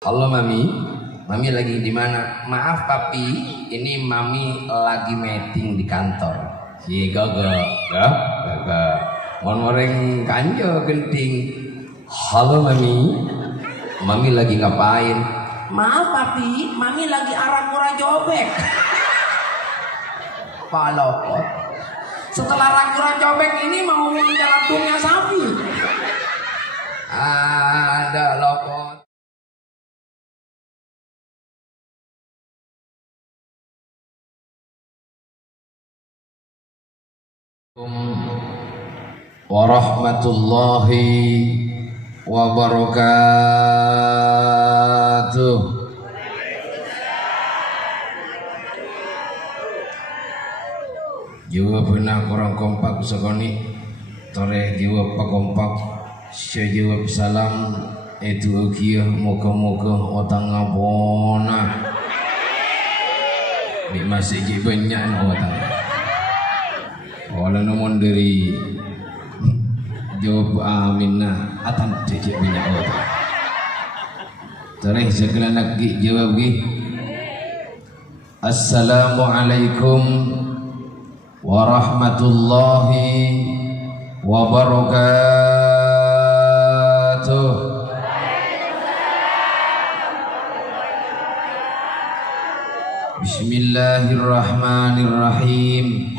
Halo Mami, Mami lagi di mana? Maaf Papi, ini Mami lagi meeting di kantor. Si gogo, gogo. Mau goreng kanjo genting. Halo Mami, Mami lagi ngapain? Maaf Papi, Mami lagi arak-arak jobek. Palopot. Setelah arak-arak jobek ini mau jalan dunia sapi. Ada lopot. Warahmatullahi wabarakatuh. Jiwa benar kurang kompak sekoni, tore jiwa pakompak, sejawab salam itu ukiah moga-moga otang ngapona. Di masih banyak otang. Wala naman dari jawab aminah atan cecek banyak orang. Terus segala lagi jawab gi. Assalamualaikum warahmatullahi wabarakatuh. Bismillahirrahmanirrahim.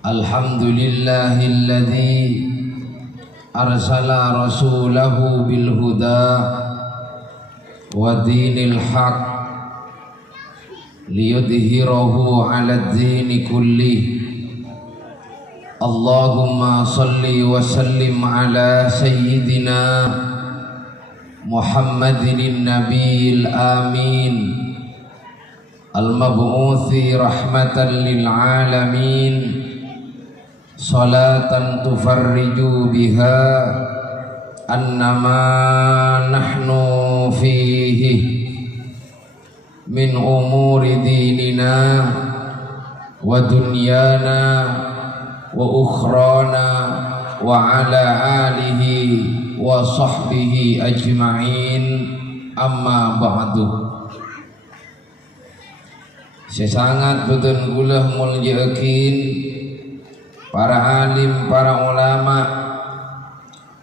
Alhamdulillahilladzi arsala rasulahu bil huda wa dinil haq liyudhhirahu 'ala ad-dini kullih. Allahumma shalli wa sallim 'ala sayyidina Muhammadin nabiyil amin al-mab'uthi rahmatan lil 'alamin. Salatan tufarriju biha annama nahnu fihi min umuri dinina wa dunyana wa ukhrana wa ala alihi wa sahbihi ajma'in, amma ba'du. Sesangat betul gulah muljakin para alim, para ulama,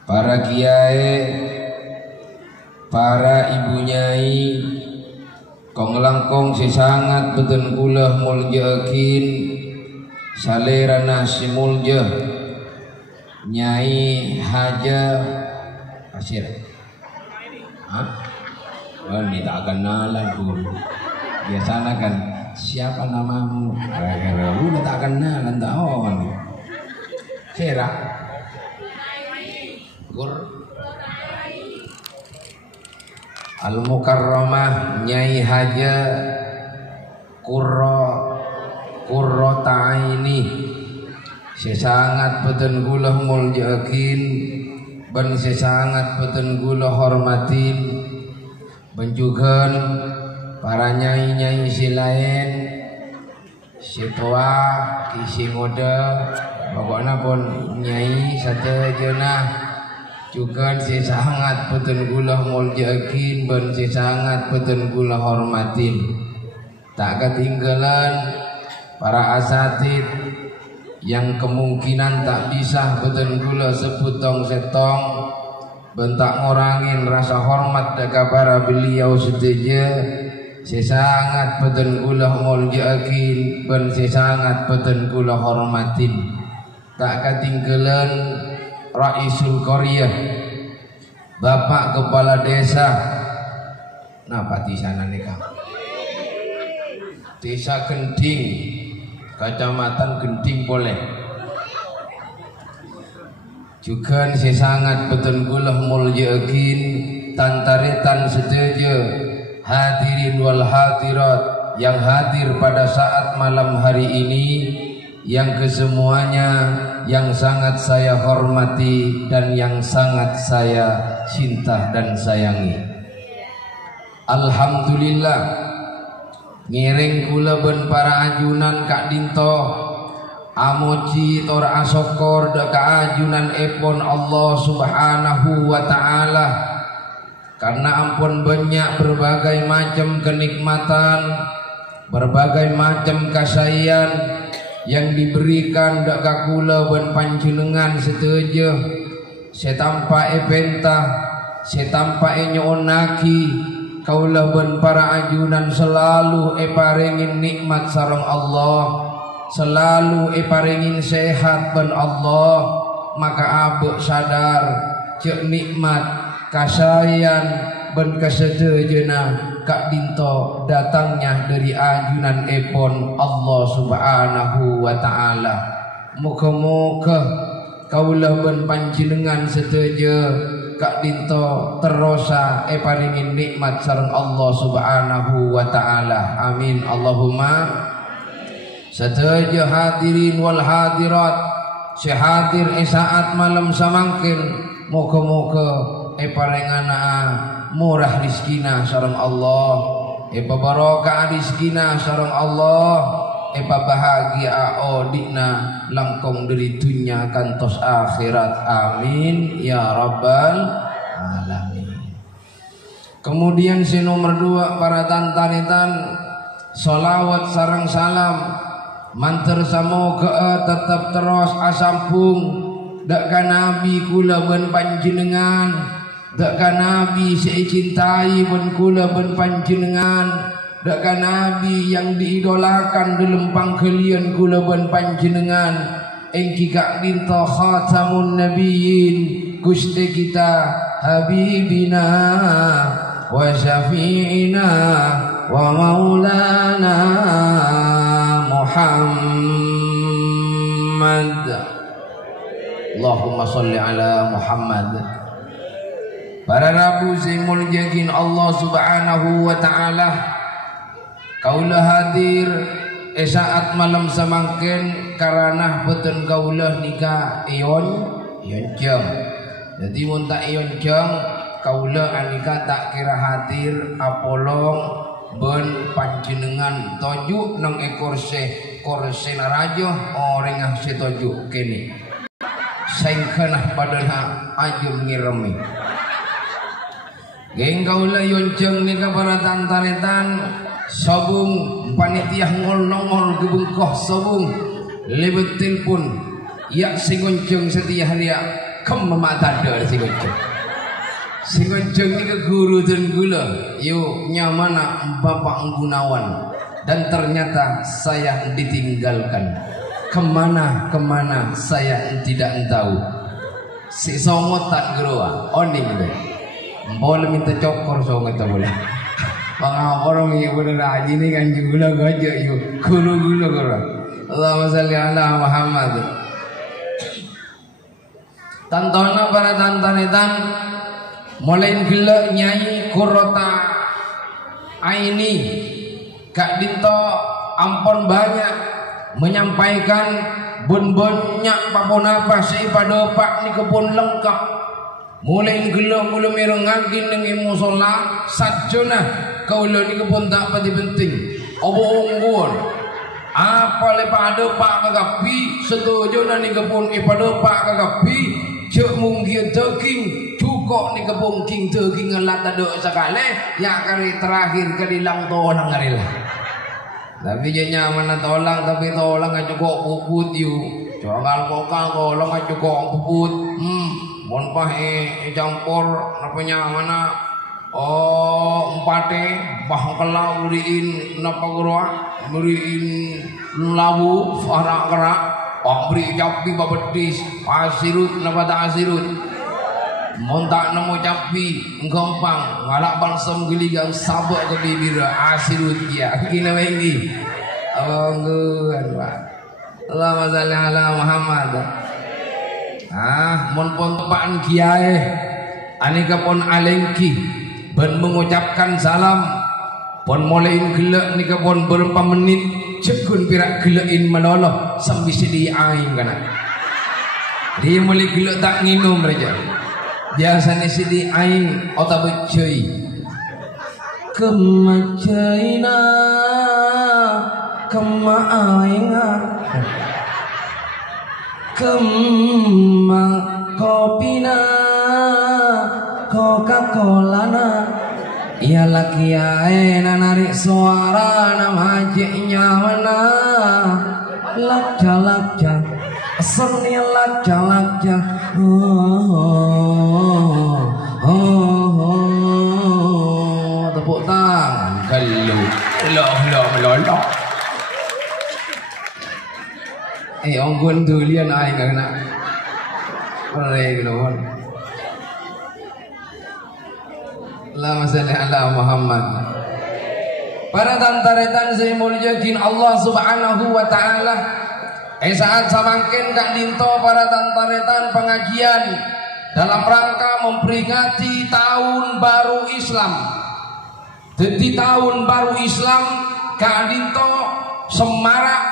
para kiai, para ibu nyai, kong langkong sesangat betul kulah muljakin salera nasi mulja nyai haja pasir. Oh, ini tak kenalan dulu. Biasanya kan siapa namamu? Udah tak kenalan tak on. Sera Gur Al-Mukarramah Nyai Haja Qurra ta'aini sesangat beten gula muljakin ban sesangat beten gula hormatin benjugan para nyai-nyai si lain si tua kisi muda pokoknya pun nyai saja jenah juga si sangat betul gula muljakin dan si sangat betul gula hormatin. Tak ketinggalan para asatid yang kemungkinan tak bisa betul gula seputong setong bentak ngurangin rasa hormat kepada beliau setuju. Si sangat betul gula muljakin dan si sangat betul gula hormatin. Tak ketinggalan Raisul Qaryah, Bapak Kepala Desa. Napa di sana nih Kang? Desa Genting, Kecamatan Genting boleh. Juga si sangat betul gulah muljakin tantaritan setuju hadirin wal hadirat yang hadir pada saat malam hari ini, yang kesemuanya yang sangat saya hormati dan yang sangat saya cinta dan sayangi. Alhamdulillah ngiring kula ben para ajunan Kak Dinto amoci tor asokor de ka ajunan epon Allah Subhanahu wa ta'ala karena ampun banyak berbagai macam kenikmatan, berbagai macam kasaian yang diberikan dak kakula ben panjenengan setuju. Setampa epenta, setampa nyonaki kaulah ben para ajunan selalu paringin nikmat sareng Allah, selalu paringin sehat ben Allah. Maka abuk sadar cek nikmat kasayan ben kasedejena kak dinto datangnya dari ajunan epon Allah Subhanahu wa taala. Moga-moga kaulah ben panjenengan setuju kak dinto terosa paringin nikmat sareng Allah Subhanahu wa taala. Amin Allahumma. Setuju hadirin wal hadirat, sehadir saat malam samangkin, moga-moga parengana murah rizkina sareng Allah, barokah rizkina sareng Allah, bahagia odikna langkong dari dunia kantos akhirat. Amin ya rabbal alamin. Kemudian si nomor 2 para tantanitan, solawat sareng salam mantar samoga tetap terus asampung dak ka nabi kula ben panjenengan, dak ka nabi cintai ben kula ben panjenengan, dak ka nabi yang diidolakan dalam pangkelian kula ben panjenengan. Engki kak dinto khatamun nabiyyin Gusti kita habibina wa syafi'ina wa maulana Muhammad. Allahumma sholli ala Muhammad. Para rabu simul jagin Allah Subhanahu wa taala, kaulah hadir saat malam samangken karana beten kaulah nikah ion jeng. Jadi mun tak ion jeng kaulah anika tak kira hadir apolong ben panjenengan tojuk nang korse narajo orangah setojuk kene saingkanah padana ajum ngiremi geng kaula yonceng nika para tantaretan sabung panitia ngol-ngol gebengkoh sabung lebet telepon ya singonceng setia halia kem mamadada singonceng. Singonceng ni ke guru dan gula, yuk nyamana Bapak Gunawan, dan ternyata saya ditinggalkan. Kemana saya tidak tahu. Si songot tak gerua, oning deh. Boleh minta cokor songot tak boleh. Pangapor mi boleh raji ni kan gula gajah yuk gula gula. Allahumma salli ala Muhammad. Tantona para tantanitan. Mulai gila nyanyi kurota aini kak dinto ampon banyak menyampaikan bun-bunyak papun apa seipadopak ni kepun lengkap. Mulai gila mula merengagin dengan musola sajona kaulah ni kepun tak pati penting obong-obong apa lepadopak kagapi setuju na ni kepun ipadopak kagapi cek mungkin daging cukup ni kepung king daging ngelat ada sekali ya kali terakhir kadilang tolang kali lah. Tapi dia nyaman tolang tapi tolang aja cukup puput you. Jangan kokal tolang aja cukup puput. Mon pahe campur apa nyaman empate bah kelau beriin napa gurua beriin lawu farak kerak. Beri capi babedis asirut napa tak asirut montak nemu capi gampang ngalak balsam geligang sabak ke bibira asirut ya kina wengi angguan Pak. Allahumma shalli ala Muhammad. Mon pon tepaan kiai anika pon alengki ben mengucapkan salam pon mulain gelak nika pon berapa menit cekun pirak gelain menoloh sambil sedih aing kana. Dia mulai gelak tak minum raja. Biasanya sedih aing otak becei. Kemacaina kema ainga. Kema kopina Coca-Cola na Ialah kiai narik suara nama hajinya mana lakja seni lakja tepuk tangan kalau lo onggun tulian aing kena reglo Allahumma shalli ala Muhammad. Para tantaretan saya muliakin Allah subhanahu wa ta'ala. Saat samangkin kak dinto para tantaretan pengajian dalam rangka memperingati tahun baru Islam. Di tahun baru Islam kak dinto semarak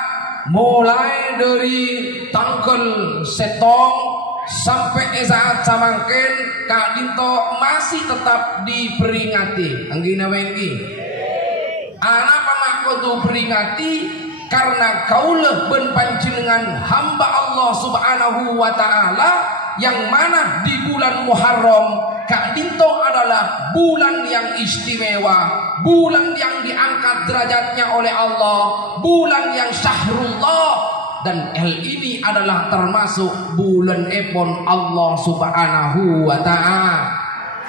mulai dari tanggal setong sampai saat samangkin Kak Dinto masih tetap diperingati. Anggina wengi. Anak pamakku tu peringati karena kaulah ben panjenengan hamba Allah Subhanahu wa taala yang mana di bulan Muharram Kak Dinto adalah bulan yang istimewa, bulan yang diangkat derajatnya oleh Allah, bulan yang syahrullah. Dan ini adalah termasuk bulan epon Allah subhanahu wa ta'ala.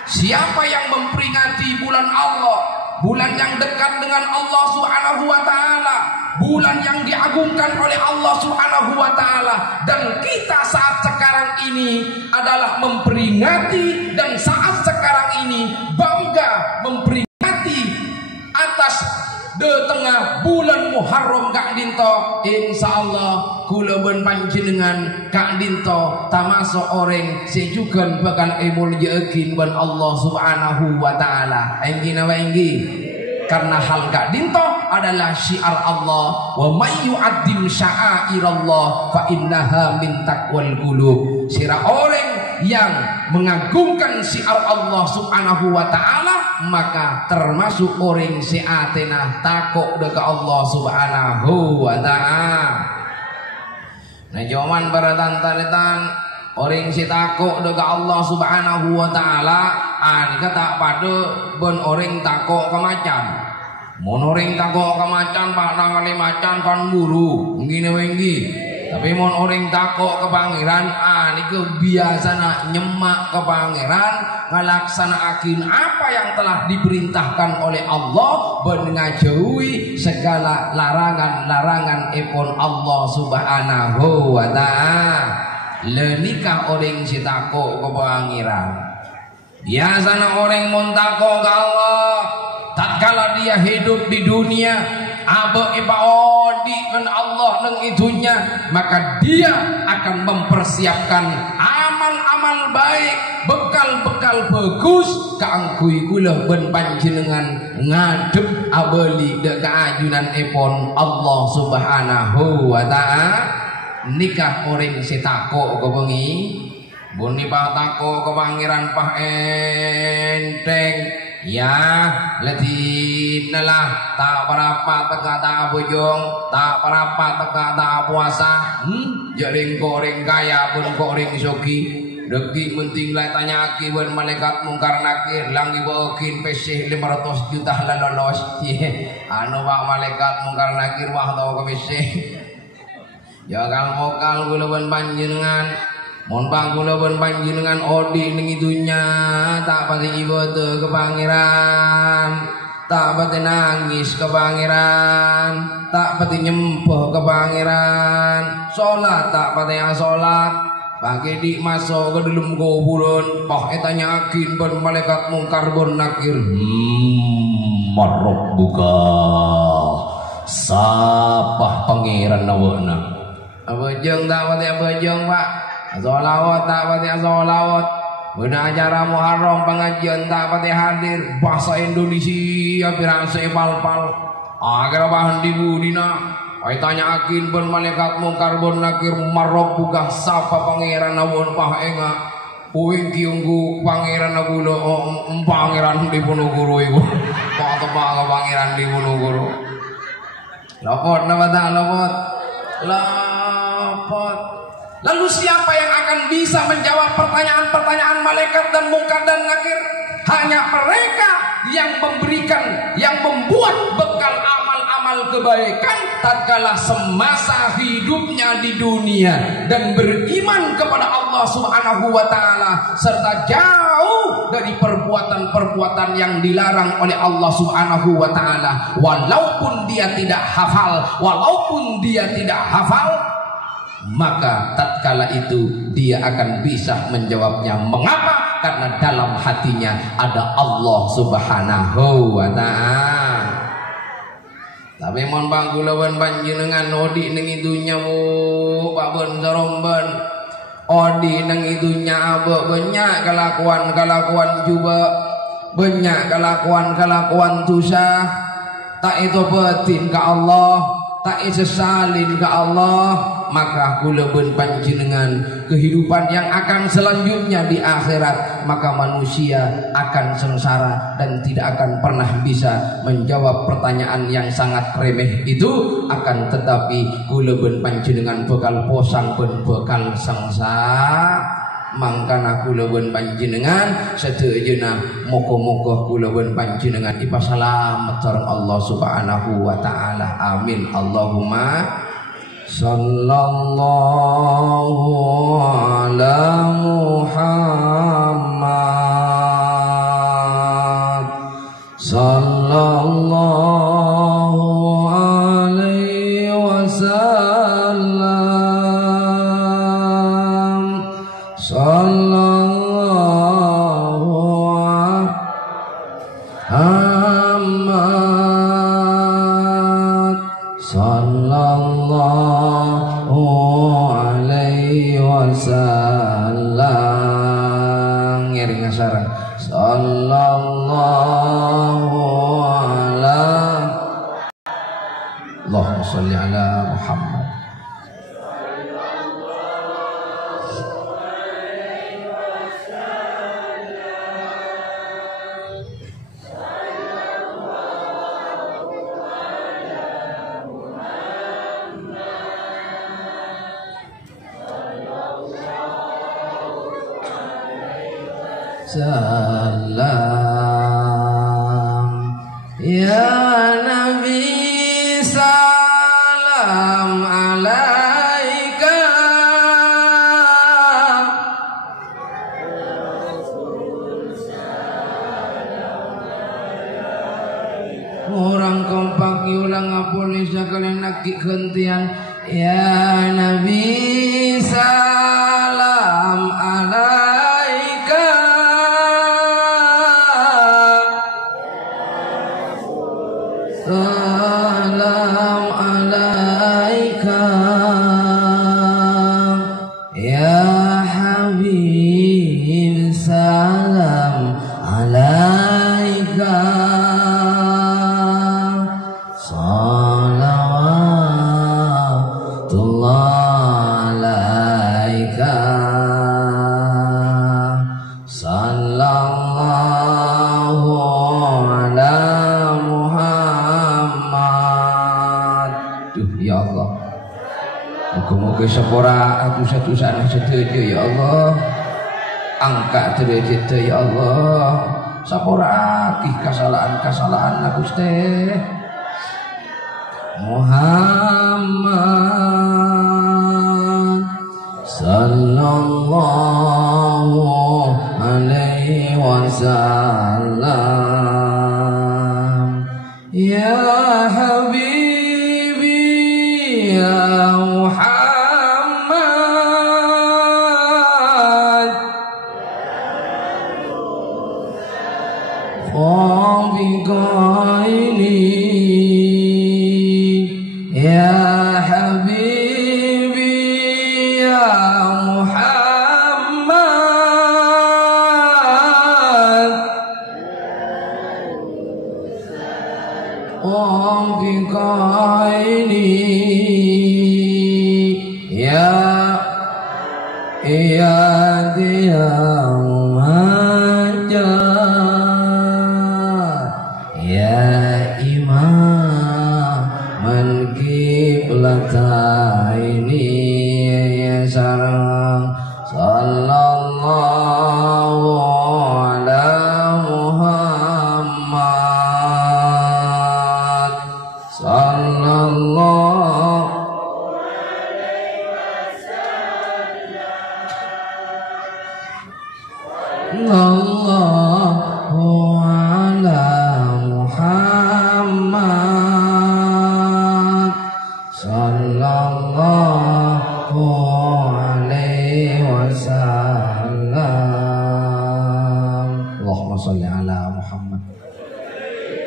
Siapa yang memperingati bulan Allah, bulan yang dekat dengan Allah subhanahu wa ta'ala, bulan yang diagungkan oleh Allah subhanahu wa ta'ala, dan kita saat sekarang ini adalah memperingati, dan saat sekarang ini bangga memperingati atas de tengah bulan Muharram Kak Dinto. Insyaallah kula ben panjenengan Kak Dinto tamasuk orang sejugan bakal emulyakeun ban Allah Subhanahu wa taala. Enggina wae karena hal Kak Dinto adalah syiar Allah, wa may yu'azzim sya'airallah fa innaha min taqwal qulub. Sira orang yang mengagungkan syiar Allah Subhanahu wa taala maka termasuk orang seatena takut dekat Allah Subhanahu wa taala. Nah jawaban para tantaretan orang si takut dekat Allah Subhanahu wa taala nika tak pada ben orang takut ke macan. Mun orang takut ke macan pak nangale macan kan buru ngene wengi. Tapi mon orang takut ke pangeran nika biasana nyemak ke pangeran ngalaksanakeun apa yang telah diperintahkan oleh Allah ben ngajauhi segala larangan-larangan epon Allah Subhanahu wa taala. Lenikah orang si takut ke pangeran. Biasana orang mon takut ke Allah tatkala dia hidup di dunia aba ibaodi kan Allah nang itunya, maka dia akan mempersiapkan amal-amal baik, bekal-bekal bagus kaangkui kula ben panjenengan ngadep abeli de kaajunan epon Allah Subhanahu wa taala. Nikah orang setako ke bengi buni pak tako ke pangeran pah enteng ya letih nalah tak berapa teka tak bojong tak berapa teka tak puasa jadi goreng kaya pun goreng soki deki menting lai tanya akibat malaikat mungkar nakir langi bawakin pesih 500 juta lolos anu pak malaikat mungkar nakir wah tau ke pesih jangan mokal gula ban panjenengan mon bang gula ban panjenengan odi ning itunya tak pati ibadah ke pangeran, tak pati nangis ke pangeran, tak pati nyembah ke pangeran, salat tak pati salat pakai di masuk ke dalam kuburan pah etanya yakin ban malaikat mungkar ban nakir marok buka sapah pangeran nawana abajeng tak pati abajeng pak Zolawat tak pati zolawat. Bina acara Muharram pengajian tak pati hadir. Bahasa Indonesia pirang sepal-pal. Agar bahan dibudina. Ay tanya akin ben malaikat mungkar ben nakir marok buka sapa pangeran nawon pah enga. Uwing kiungku pangeran nagulo pangeran di Ponorogo iku. Pak tepak pangeran di Ponorogo. Lapor nama tak lapor. Lapor. Lalu siapa yang akan bisa menjawab pertanyaan-pertanyaan malaikat dan mungkar dan nakir? hanya mereka yang memberikan, yang membuat bekal amal-amal kebaikan tatkala semasa hidupnya di dunia dan beriman kepada Allah Subhanahu wa taala serta jauh dari perbuatan-perbuatan yang dilarang oleh Allah Subhanahu wa taala. Walaupun dia tidak hafal, maka tatkala itu dia akan bisa menjawabnya. Mengapa? Karena dalam hatinya ada Allah Subhanahu wa ta'ala. Tapi mon bang kulawan panjenengan odi nang itunya mu Pak Ben saromben odi nang itunya abe banyak kelakuan juga banyak kelakuan dosa tak itu betin ke Allah, tak sesalin ke Allah, maka kula ben panjenengan kehidupan yang akan selanjutnya di akhirat, maka manusia akan sengsara dan tidak akan pernah bisa menjawab pertanyaan yang sangat remeh itu. Akan tetapi kula ben panjenengan bekal posang ben bekal sengsara. Mangkana kula ben panjenengan sedejeuna moga-moga kula ben panjenengan ipasalamet sareng Allah Subhanahu wa taala. Amin. Allahumma sallallahu ala Muhammad sallallahu alaihi wasallam sallallahu Muhammad sallallahu alaihi wasallam. Ngiring sareng sallallahu ala Allahumma sholli ala Muhammad. Salam ya Nabi, salam alaika. Orang kompak ulang ngapun sekalian naki gentian ya Nabi, salam alaika. Salam alaika ya Habib, salam alaika. Salawatullah alaika. Sallallahu ala ya Allah. Moga-moga sepora aku satu-satunya sedaya ya Allah. Angkat derajat ya Allah. Sapora akeh kesalahan aku teh. Muhammad sallallahu alaihi wasallam ya Habib ya Muhammad ini ya Habibi ya Muhammad ini ya dia ya imam ini ya sarang sallallahu alaihi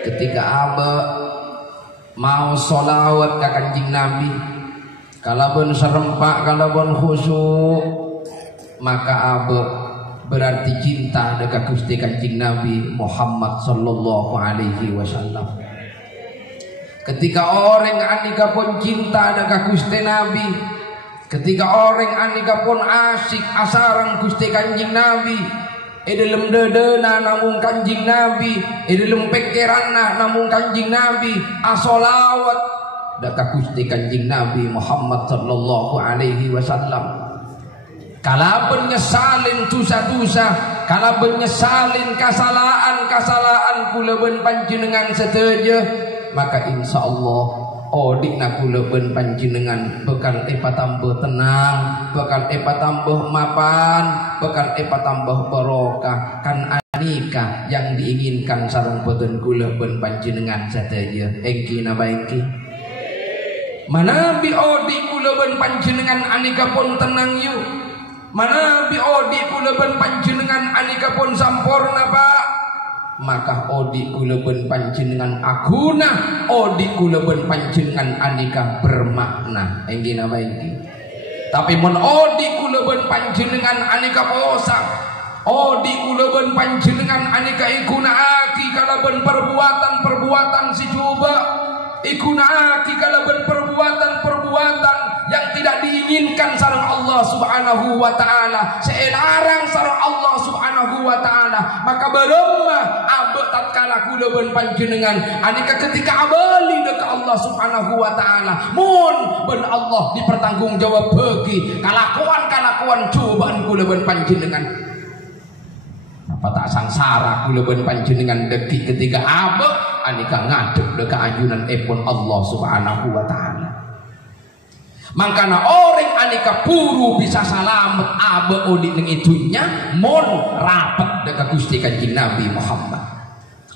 ketika abe mau sholawat ke Kanjeng Nabi, kalaupun serempak, kalaupun khusyuk, maka abe berarti cinta dekat Gusti Kanjeng Nabi Muhammad sallallahu alaihi wasallam. Ketika orang anika pun cinta dekat Gusti Nabi, ketika orang anika pun asyik asarang Gusti Kanjeng Nabi, dalam dedena namun Kanjeng Nabi, dalam pikiranna namun Kanjeng Nabi, asolawat dekat Gusti Kanjeng Nabi Muhammad sallallahu alaihi wasallam. Kalaupun nyesalin dosa-dosa, kalaupun nyesalin kesalahan kulaban panjenengan setuju, maka insya Allah odikna kulaban panjenengan bakal tambah tenang, bakal tambah mapan, bakal tambah barokah. Kan anika yang diinginkan sareng boten kulaban panjenengan setuju. Engki napa engki? Manabi odik kulaban panjenengan anika pun tenang yuk. Mana bi odi kulaban panjenengan anika pun sampurna Pak, maka odi kulaban panjenengan aguna, odi kulaban panjenengan anika bermakna. Enggi nama enggi. Tapi mun odi kulaban panjenengan anika posa, odi kulaban panjenengan anika igunaaki kalaban perbuatan si coba, igunaaki kalaban perbuatan yang tidak diinginkan sareng Allah Subhanahu wa taala, selarang sareng Allah Subhanahu wa taala, maka beremah abe tatkala kulaban panjenengan anika ketika abali dekat Allah Subhanahu wa taala, mun ben Allah dipertanggungjawab bagi kalakuan cobaan kulaban panjenengan. Apa tak sangsara kulaban panjenengan deki ketika abe anika ngadep dekat ayunan epon Allah Subhanahu wa taala. Mangkana orang anika puru bisa selamat abe odi ning itunya mon rapat dekat Gusti Kanjeng Nabi Muhammad.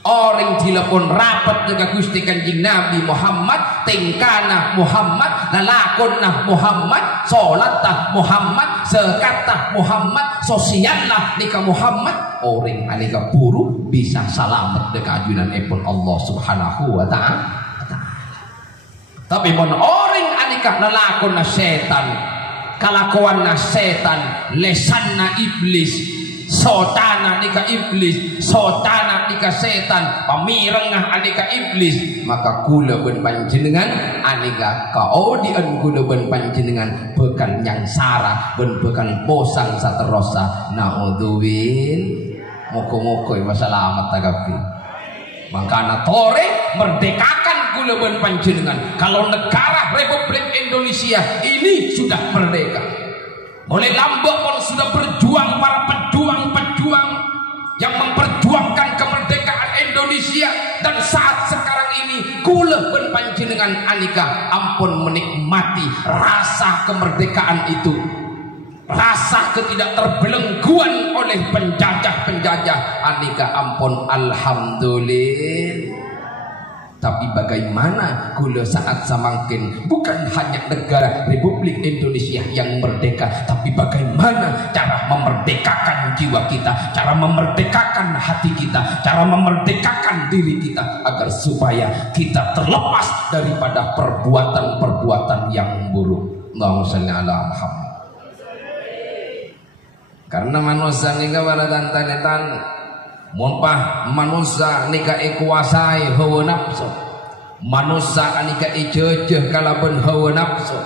Orang telepon rapat dekat Gusti Kanjeng Nabi Muhammad, tingkana Muhammad, lalakonna Muhammad, salatah Muhammad, zakatah Muhammad, sosiallah nika Muhammad. Orang anika puru bisa selamat dekat ajunan epon Allah Subhanahu wa taala. Tapi mon orang anika lalakonna setan, kalakuanna setan, lesanna iblis, sotana nika iblis, sotana nika setan, pamirengah anika iblis, maka kula ben panjenengan anika kaodian kula ben panjenengan bekal nyangsara ben bekal posang saterosa. Naudzubil, moko-moko wasalamat tagapi. Mangkana tore merdekakan kulaban panjenengan. Kalau negara Republik Indonesia ini sudah merdeka, mulai lambok kalau sudah berjuang para pejuang yang memperjuangkan kemerdekaan Indonesia, dan saat sekarang ini kulaban panjenengan anika ampun menikmati rasa kemerdekaan itu, rasa ketidakterbelengguan oleh penjajah anika ampun alhamdulillah. Tapi bagaimana kula saat samangkin bukan hanya negara Republik Indonesia yang merdeka, tapi bagaimana cara memerdekakan jiwa kita, cara memerdekakan hati kita, cara memerdekakan diri kita agar supaya kita terlepas daripada perbuatan-perbuatan yang buruk. Allahumma shalli ala Muhammad. Karena manusia nika pada tantanetan mumpah manusia nika ikuasai hawa nafsu, manusia nika ijejeh kalaban hawa nafsu,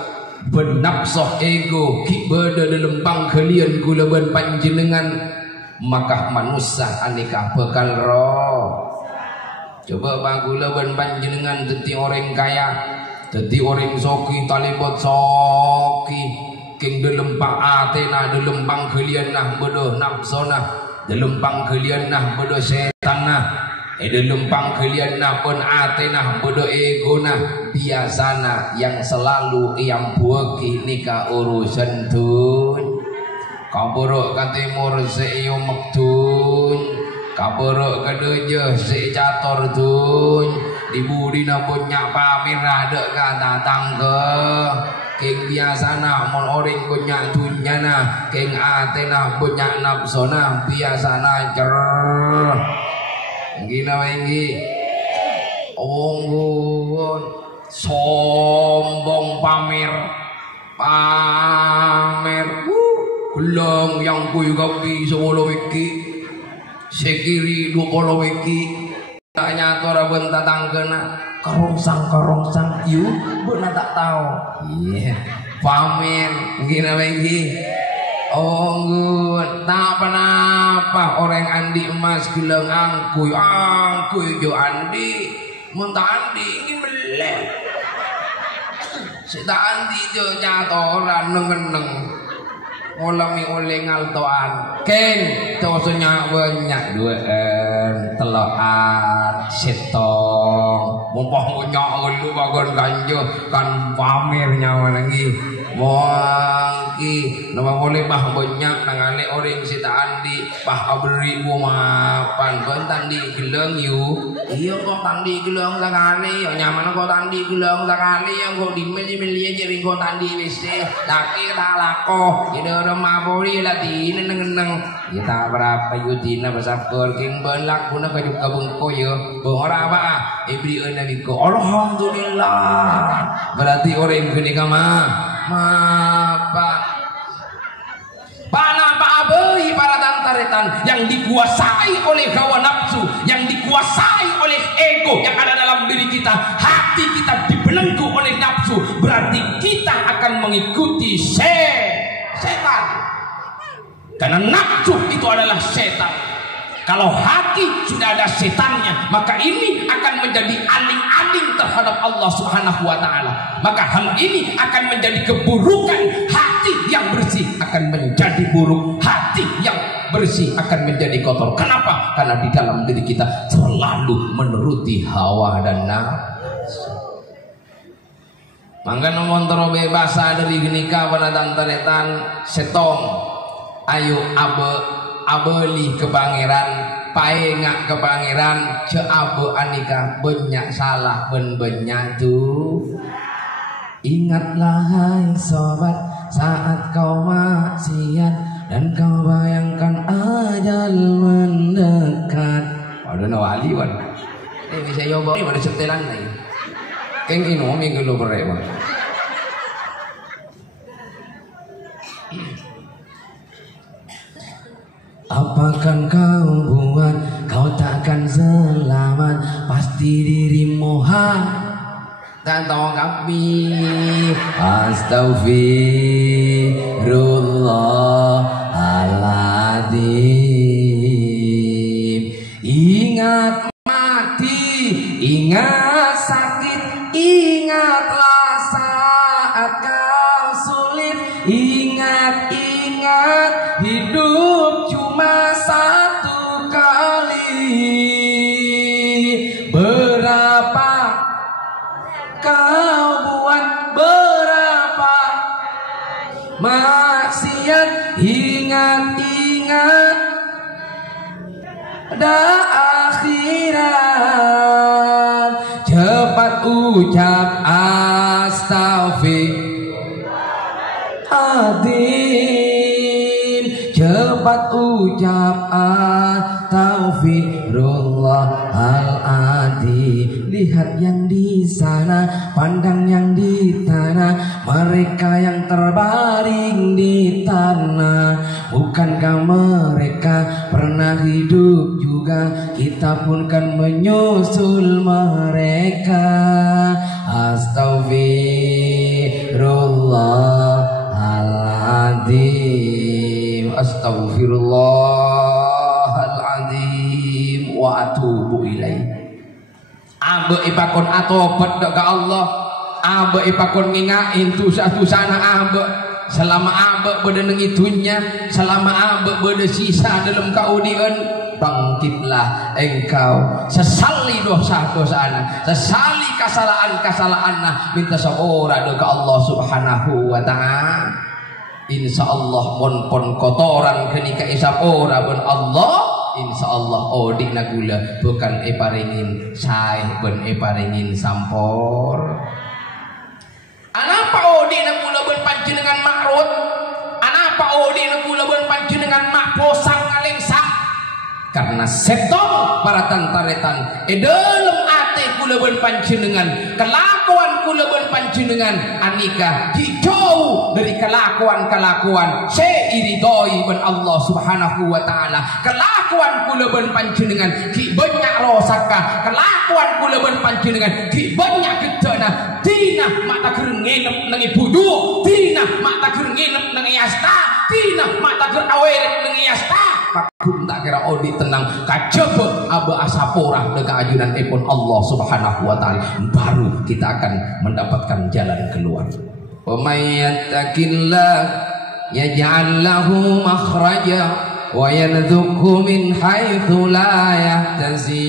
benafsu ego kibada dalam pangkalian kulaban panjenengan, maka manusia anika bekal roh. Coba bang kulaban panjenengan dadi orang kaya, dadi orang soki talibot soki, king dalam atena dalam pangkalian nah bodoh nafsona, dalam pangkalian nah bodoh setan nah, dalam pangkalian nah pun atena bodoh ego nah. Biasana yang selalu yang buaki nika urusan tun, kaburuk ka timur seiyo mektun, kaburuk ka deujeun se cator tun, dibudina punya pamirah dek kata tangga. Keng biasana mon orang punya dunyana, keng atena punya nafsona biasana cer. Gina wengi Onggon sombong pamer gelang yang kuy kaki 10 wiki sekiri 20 wiki tak nyata rabun tatang kena karongsang yu beuna tak tahu iya pamer gini lagi onggun tak apa orang andi emas gelang angkuy jo andi muntah andi ingin melek sita andi jo nyata orang nengeneng olami oleh ngaltoan keng tosonya banyak duaan teloan setong mumpah nyak lu bagon kanjo kan pamer nyawa lagi wangki nama boleh bah banyak nangale orang sita andi bah beri mapan kon tandi gelang yu iya kok tandi gelang sakali ya nyaman kok tandi gelang sakali yang kok dimeli jadi kok tandi wis tapi tak lako jadi mabori lati neng ya tak berapa yudina bersabur king belak guna kajuk kabungko ya ora apa ibri nabiko alhamdulillah berarti orang gini kama apa panapa abai para tantaretan yang dikuasai oleh hawa nafsu yang dikuasai oleh ego yang ada dalam diri kita hati kita dibelenggu oleh nafsu berarti kita akan mengikuti setan karena nafsu itu adalah setan. Kalau hati sudah ada setannya maka ini akan menjadi aling-aling terhadap Allah Subhanahu wa ta'ala maka hal ini akan menjadi keburukan hati yang bersih akan menjadi buruk hati yang bersih akan menjadi kotor kenapa? Karena di dalam diri kita selalu menuruti hawa dan nafsu mangga nomor terobe bahasa dari genika pada tantaretan setong ayo abeli ke pangeran paengak ke pangeran ce abe anika banyak salah banyak tuh ingatlah hai sobat saat kau maksiat dan kau bayangkan ajal mendekat ada nawali wan bisa yoba ini pada setelan nih keng ino minggu lo berewa apakan kau buat kau takkan selamat pasti dirimu tak tahu kami astagfirullahaladzim ingat mati ingat sakit ingatlah saat kau sulit ingat hidup cuma satu kali berapa kau buat berapa maksiat ingat ada akhirat cepat ucap astagfirullahaladzim cepat ucap astagfirullahaladzim lihat yang di sana pandang yang di tanah mereka yang terbaring di tanah bukankah mereka pernah hidup juga kita pun kan menyusul mereka astagfirullahaladzim astagfirullahaladzim wa atubu ilaih abe ipakon atobat ke Allah abe ipakon ngingain tusah-tusana abe selama abe bedeneng itunya selama abe bede sisa dalam kaudian bangkitlah engkau sesali dosa-dosana sesali kesalahan-kesalahanna minta sapura ke Allah Subhanahu wa ta'ala insyaallah pon kotoran kenika isap ora ben Allah insyaallah odina gula bukan eparingin sae ben eparingin sampor anapa odina gula ben panjenengan makrut anapa odina gula ben panjenengan mak posang ngalengsa karena setong para tantaretan dalam ate kula ben panjenengan, kelakuan kula ben panjenengan anika jauh dari kelakuan-kelakuan seiridoi ben Allah Subhanahu wa taala. Kelakuan kula ben panjenengan ki banyak rosaka, kelakuan kula ben panjenengan ki banyak gedana. Tina mata keur nginep nang budu, tina mata keur nginep nang yasta, tina mata keur aweret nang yasta. Pakun tak kira odi tenang kajebet aba asapora deka ajunan ipun Allah Subhanahu wa taala, baru kita akan mendapatkan jalan keluar. Wa may yattaqillah yaj'al lahu makhraja wa yarzuqhu min haitsu la yahtasib.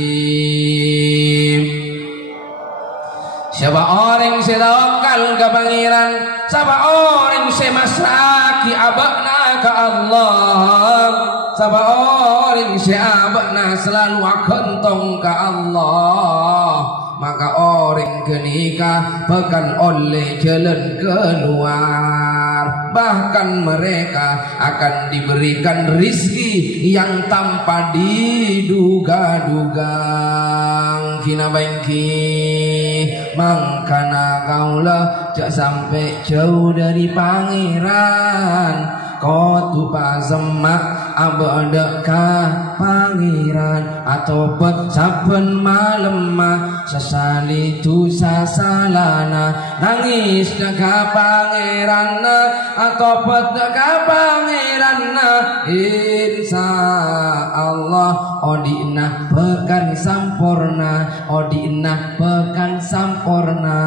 Siapa orang setawakal ke pangeran, siapa orang semasraki abakna ke Allah, siapa orang seabakna selalu akontong ke Allah, maka orang kenika bahkan oleh jalan keluar. Bahkan mereka akan diberikan rizki yang tanpa diduga-duga. Kina bangki mangkana kaulah jak sampai jauh dari pangeran. Kau tu pasemak abadaka pangeran atau saben malam sesali tu sasalana nangis deka pangeran atau deka pangeran insya Allah odina pekan sampurna, odina pekan sampurna.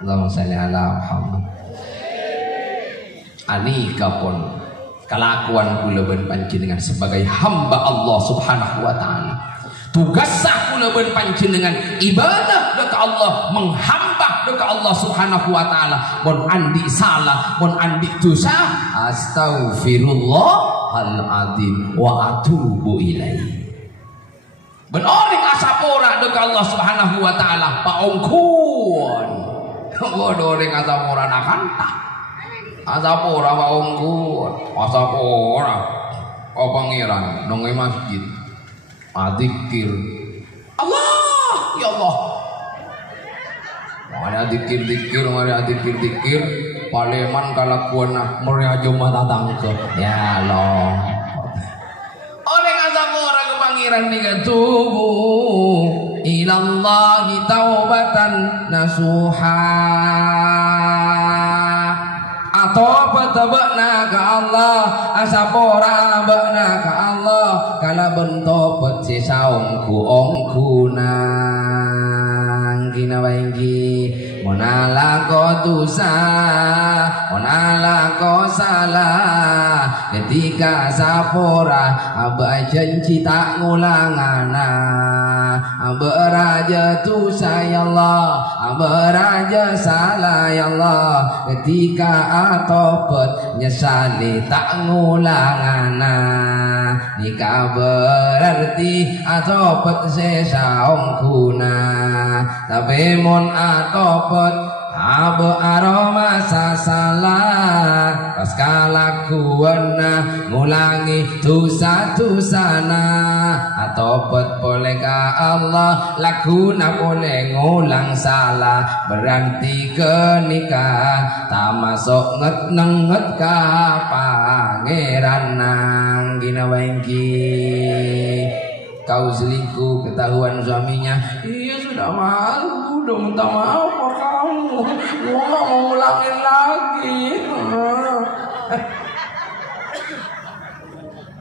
Allahumma shalli ala Muhammad. Anika pun kelakuan kula ben panjenengan sebagai hamba Allah Subhanahu wa taala. Tugasah kula ben panjenengan ibadah deka Allah, menghamba deka Allah Subhanahu wa taala. Mun andi salah, mun andi dosa, astaghfirullahal azim wa atubu ilaihi. Ben orang asapora deka Allah Subhanahu wa taala paongkun. Bodoh orang asapora nakanta. Asapora paongkun, asapora o pangeran nang masjid. Adzikir Allah, ya Allah. Mari adzikir-dzikir, mari adzikir-dzikir. Paleman kalakuan mereka cuma datang ke ya Allah. Oleh asapora ke pangeran nih tubu ilallahi taubatan nasuha. Atau betabakna ke Allah asapora bakna ke Allah kala bentok si saungku ongkunang kina baingki monala ko dosa monala ko salah ketika asapora aba janji tak ngulangana beraja tu saya Allah beraja salah ya Allah ketika atopet nyesali tak ngulangana nikah berarti atopet sesaongkuna tapi mon atopet abe aroma sasalah pas kalakuanna ngulangi dosa-dosana atopet boleh ka Allah lakuna boleh ngulang salah berarti kenikah tak masuk nget ka pangeran nang gina bangki. Kau selingkuh ketahuan suaminya, iya sudah malu, udah minta maaf kok kamu, gua nggak mau ngulangin lagi.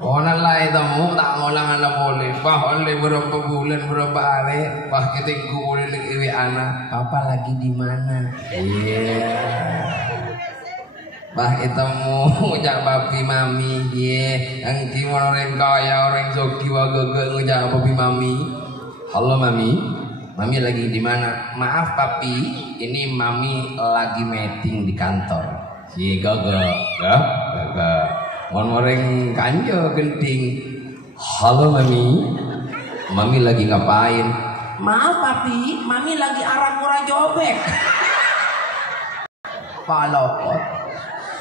Orang lain tamu tak ngulang anak boleh, bah oleh berapa bulan berapa hari, bah kita boleh lagi anak, papa lagi di mana? Iya. Bah itamu ngujak papi mami ye angki orang kaya orang soki wagege ngujak papi mami. Halo mami, mami lagi di mana? Maaf papi, ini mami lagi meeting di kantor. Ye gaga, gaga. Mon orang kanjo genting. Halo mami, mami lagi ngapain? Maaf papi, mami lagi arah-arah jobek. Palopot.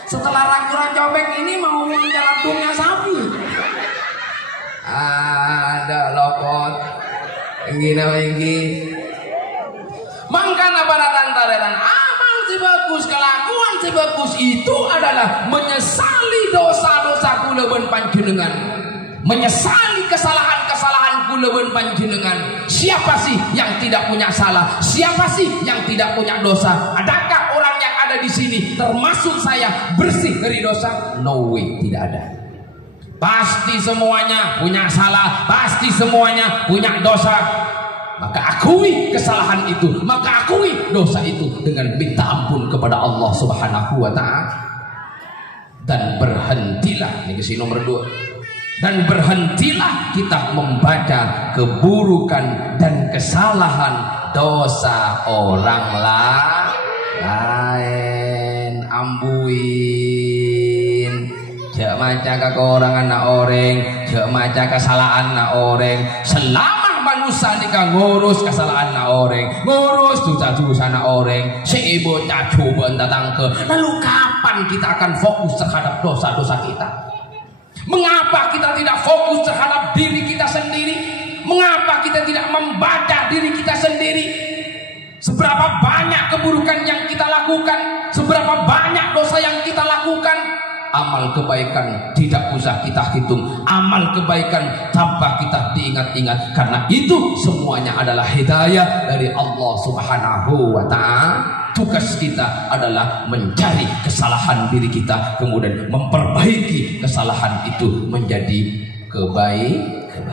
Setelah raguran cobek ini mau jalan dunia sapi. Ada lokot Gina lagi. Mangkana para tantaretan amal sebagus kelakuan sebagus itu adalah menyesali dosa-dosa kuleun panjenengan, menyesali kesalahan-kesalahan kuleun panjenengan. Siapa sih yang tidak punya salah? Siapa sih yang tidak punya dosa? Adakah orang yang ada di sini termasuk saya bersih dari dosa? No way, tidak ada. Pasti semuanya punya salah, pasti semuanya punya dosa. Maka akui kesalahan itu, maka akui dosa itu dengan minta ampun kepada Allah Subhanahu wa ta'ala. Dan berhentilah, ini kesini nomor 2. Dan berhentilah kita membaca keburukan dan kesalahan dosa orang lain. Ambuin, jak maca kekurangan na orang, jak maca kesalahan na orang. Selama manusia nikah ngurus kesalahan na orang, ngurus dosa-dosa na orang, si bocah coba datang ke. Lalu kapan kita akan fokus terhadap dosa-dosa kita? Mengapa kita tidak fokus terhadap diri kita sendiri? Mengapa kita tidak membaca diri kita sendiri? Seberapa banyak keburukan yang kita lakukan, seberapa banyak dosa yang kita lakukan. Amal kebaikan tidak usah kita hitung, amal kebaikan tanpa kita diingat-ingat, karena itu semuanya adalah hidayah dari Allah Subhanahu wa ta'ala. Tugas kita adalah mencari kesalahan diri kita, kemudian memperbaiki kesalahan itu menjadi kebaikan.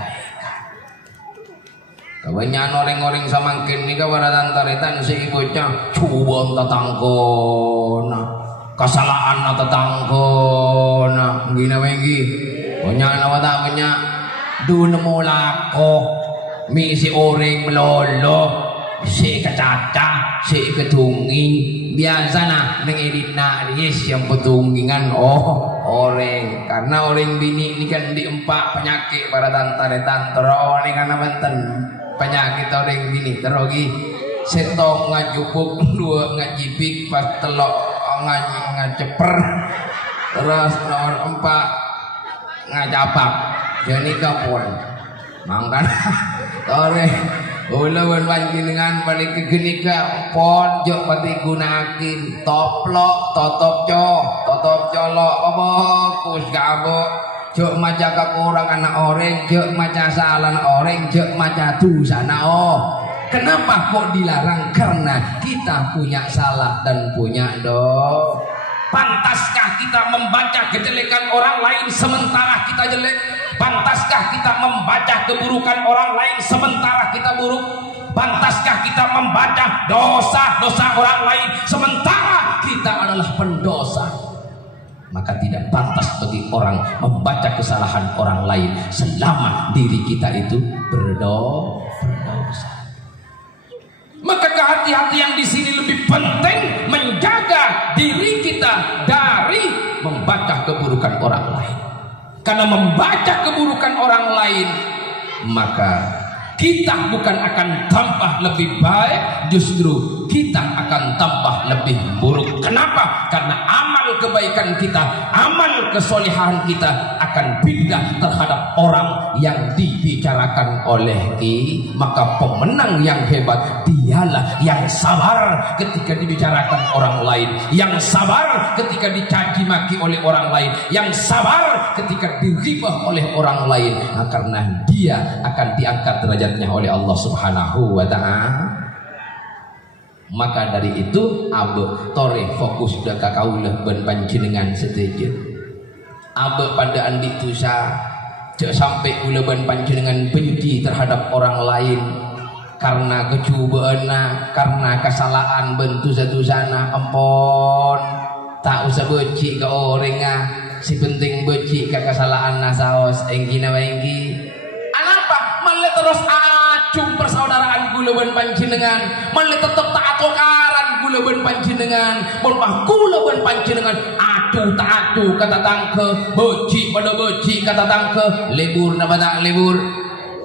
Kebanyakan orang-orang samangkin nika waratan taretan si bocah coba tatangkona kesalahan atau tanggona gina wengi banyak nama tak banyak dulu mulako misi orang melolo si kecaca si ketunging biasa nah nengedit nak yes yang petungingan orang karena orang bini ini kan diempak penyakit pada tantaretan terus ini karena benten penyakit orang bini terogi setok ngajupuk dua ngajipik pas telok ngaceper terus nomor 4 ngacapak jadi kapon mangkan sore ulawan panjenengan balik ke genika pon jok pati gunakin toplok totop colok apa kus gabo jok maca kekurangan anak orang jok maca salah orang jok maca dosa kenapa kok dilarang? Karena kita punya salah dan punya dosa. Pantaskah kita membaca kejelekan orang lain sementara kita jelek? Pantaskah kita membaca keburukan orang lain sementara kita buruk? Pantaskah kita membaca dosa-dosa orang lain sementara kita adalah pendosa? Maka tidak pantas bagi orang membaca kesalahan orang lain selama diri kita itu berdosa. Maka kehati-hatian di sini lebih penting menjaga diri kita dari membaca keburukan orang lain. Karena membaca keburukan orang lain, maka kita bukan akan tambah lebih baik, justru kita akan tambah lebih buruk. Kenapa? Karena amal kebaikan kita, amal kesolehan kita akan pindah terhadap orang yang dibicarakan oleh kita. Maka pemenang yang hebat dialah yang sabar ketika dibicarakan orang lain, yang sabar ketika dicaci maki oleh orang lain, yang sabar ketika diribah oleh orang lain. Nah, karena dia akan diangkat derajatnya oleh Allah Subhanahu wa ta'ala. Maka dari itu abe tore fokus dah kakaulah ben panjenengan setuju. Abe pada andi tusa cek sampai ula ben panjenengan benci terhadap orang lain karena kecubaana, karena kesalahan bentu satu-sana. Ampun, tak usah benci ke orang si penting benci ke kesalahan nasaos enggi na enggi. Anapa malah terus acung persaudaraan gulaban panjenengan, malah tetep tak atokaran gulaban panjenengan, pun gulaban panjenengan atuh tak atuh kata tangke, benci pada benci kata tangke, libur nama tak libur,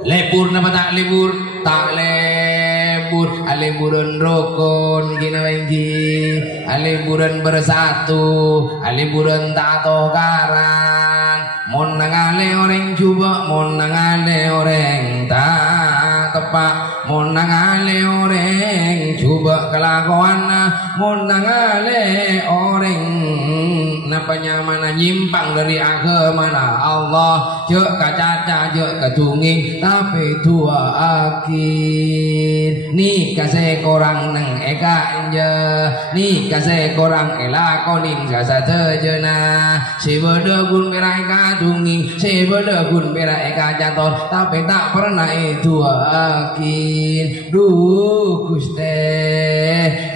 lebur nama tak libur, tak lebur, aliburan rukun gina lagi, aliburan bersatu, aliburan tak tokaran, mon nangale orang coba, mon nangale orang tak bapak mun nangale oreng coba kelakuan mun nangale oreng napanya mana nyimpang dari agama Allah cek kacaca cek ketunging tapi tua akhir nih kasih korang neng eka inja nih kasih korang elakonin jasa tejena si berdegun berak eka tunging si berdegun berak eka jatuh tapi tak pernah itu akhir duh Guste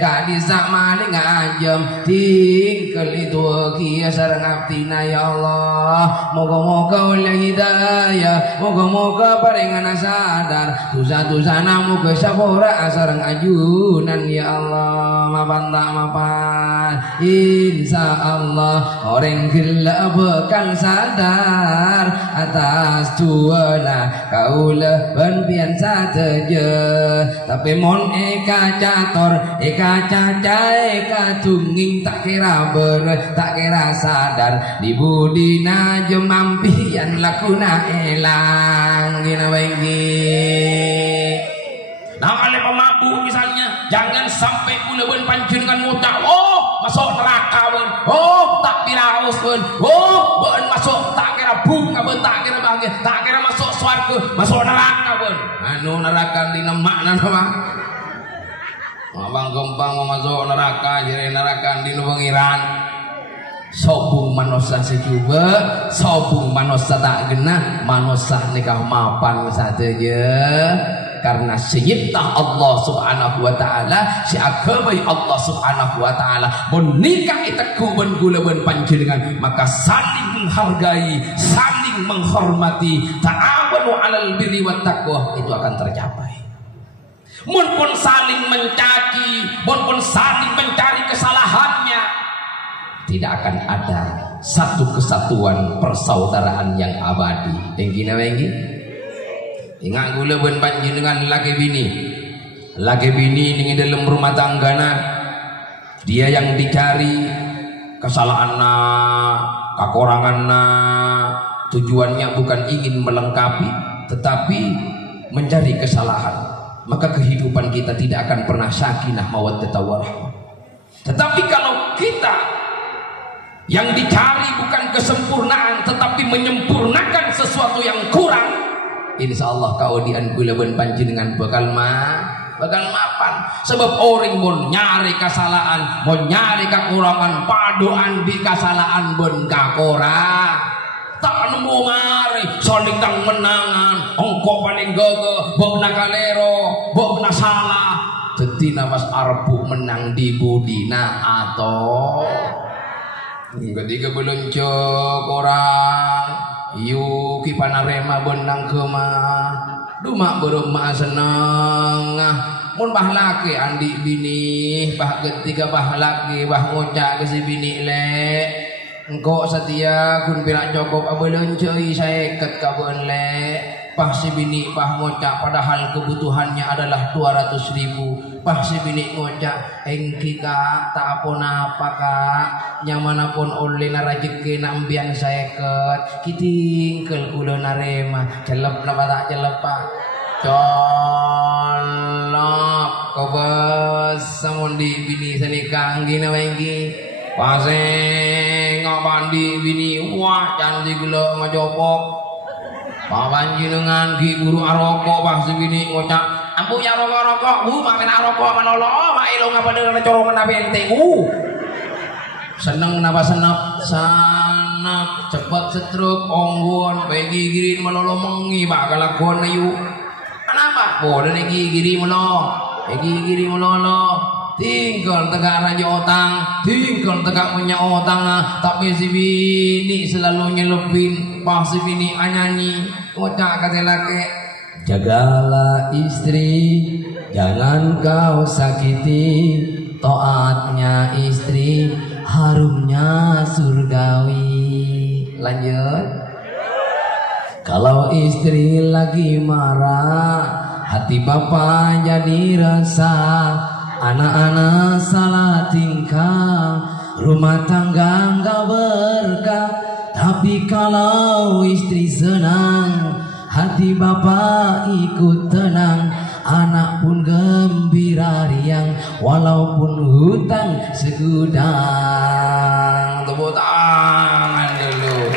kadisa maling ajem tinggal itu kia sareng abdina ya Allah moga-moga oleh hidayah moga-moga paringan sadar dosa-dosana muga sapora sareng ajunan ya Allah mapan tak mapan insyaallah orang gila bekang sadar atas tuana kaula ben pian sateje tapi mon eka cator eka caca eka tunging tak kira tak kira sadar di budina jemampian lakuna elang gina baiki. Nah oleh pemabuk misalnya jangan sampai kuleun panjenengan ngucap oh masuk neraka beun oh tak diraus beun oh beun masuk tak kira bunga beun tak kira bahagia tak kira masuk swarga masuk neraka beun anu neraka dina makna nama abang gempang mau masuk neraka jadi neraka dina pengiran sobung manusia sejuba sobung manusia tak genah manusia nikah mapan sateje karena senyipta Allah subhanahu wa ta'ala si agamai Allah subhanahu wa ta'ala menikah iteku ben gula ben panjenengan maka saling menghargai saling menghormati ta'awanu alal birri wat taqwa itu akan tercapai. Mun pun saling mencaci mun pun saling mencari kesalahannya tidak akan ada satu kesatuan persaudaraan yang abadi. Enggi na enggi ingat gula ben panjenengan laki bini ning dalam rumah tanggana dia yang dicari kesalahanna kakuranganna tujuannya bukan ingin melengkapi tetapi mencari kesalahan maka kehidupan kita tidak akan pernah sakinah mawaddah warahmah. Tetapi kalau kita yang dicari bukan kesempurnaan tetapi menyempurnakan sesuatu yang kurang, insyaallah kaudian kula ben panjenengan bakal mapan. Sebab orang mau nyari kesalahan, mau nyari kekurangan, paduan di kesalahan ben kakora. Tak nemu mari saling tang menangan, engkau paling gagah, bokna kalero, bokna salah. Dadi napas arep menang di budina atau ketika belum cok orang yuki panarema benang kema dumak berumah seneng mun bah laki andi bini bah ketiga bah laki bah ngocak ke si bini le engkau setia kun pira cukup abelun cuy saya ket kabun le bah si bini bah ngocak padahal kebutuhannya adalah 200.000 bah si bini ngocak engki kak tak apa kak nyamanapun oleh narajeki nambian saya ket kitingkel kula narema celep napa tak celep pak colop kobes samun di bini senikah gini wengi paseng ngapandi bini wah cantik gula ngajopok panjenengan ki guru aroko pas bini ngocak ampu ya rokok bu makin aroko manoloh mak ilo ngapain corongan apa entemu seneng napa senap sanap cepet setruk onggon bagi girin melolo mengi bakal lakuan ayu kenapa boleh lagi giri melo bagi giri melolo tinggal tegak raja otang tinggal tegak punya otang tapi si bini selalu nyelepin pas si bini anyanyi ngocak kata laki jagalah istri jangan kau sakiti taatnya istri harumnya surgawi. Lanjut. Kalau istri lagi marah hati bapak jadi resah anak-anak salah tingkah rumah tangga enggak berkah. Tapi kalau istri senang hati bapak ikut tenang anak pun gembira riang, walaupun hutang segudang. Tepuk tangan dulu.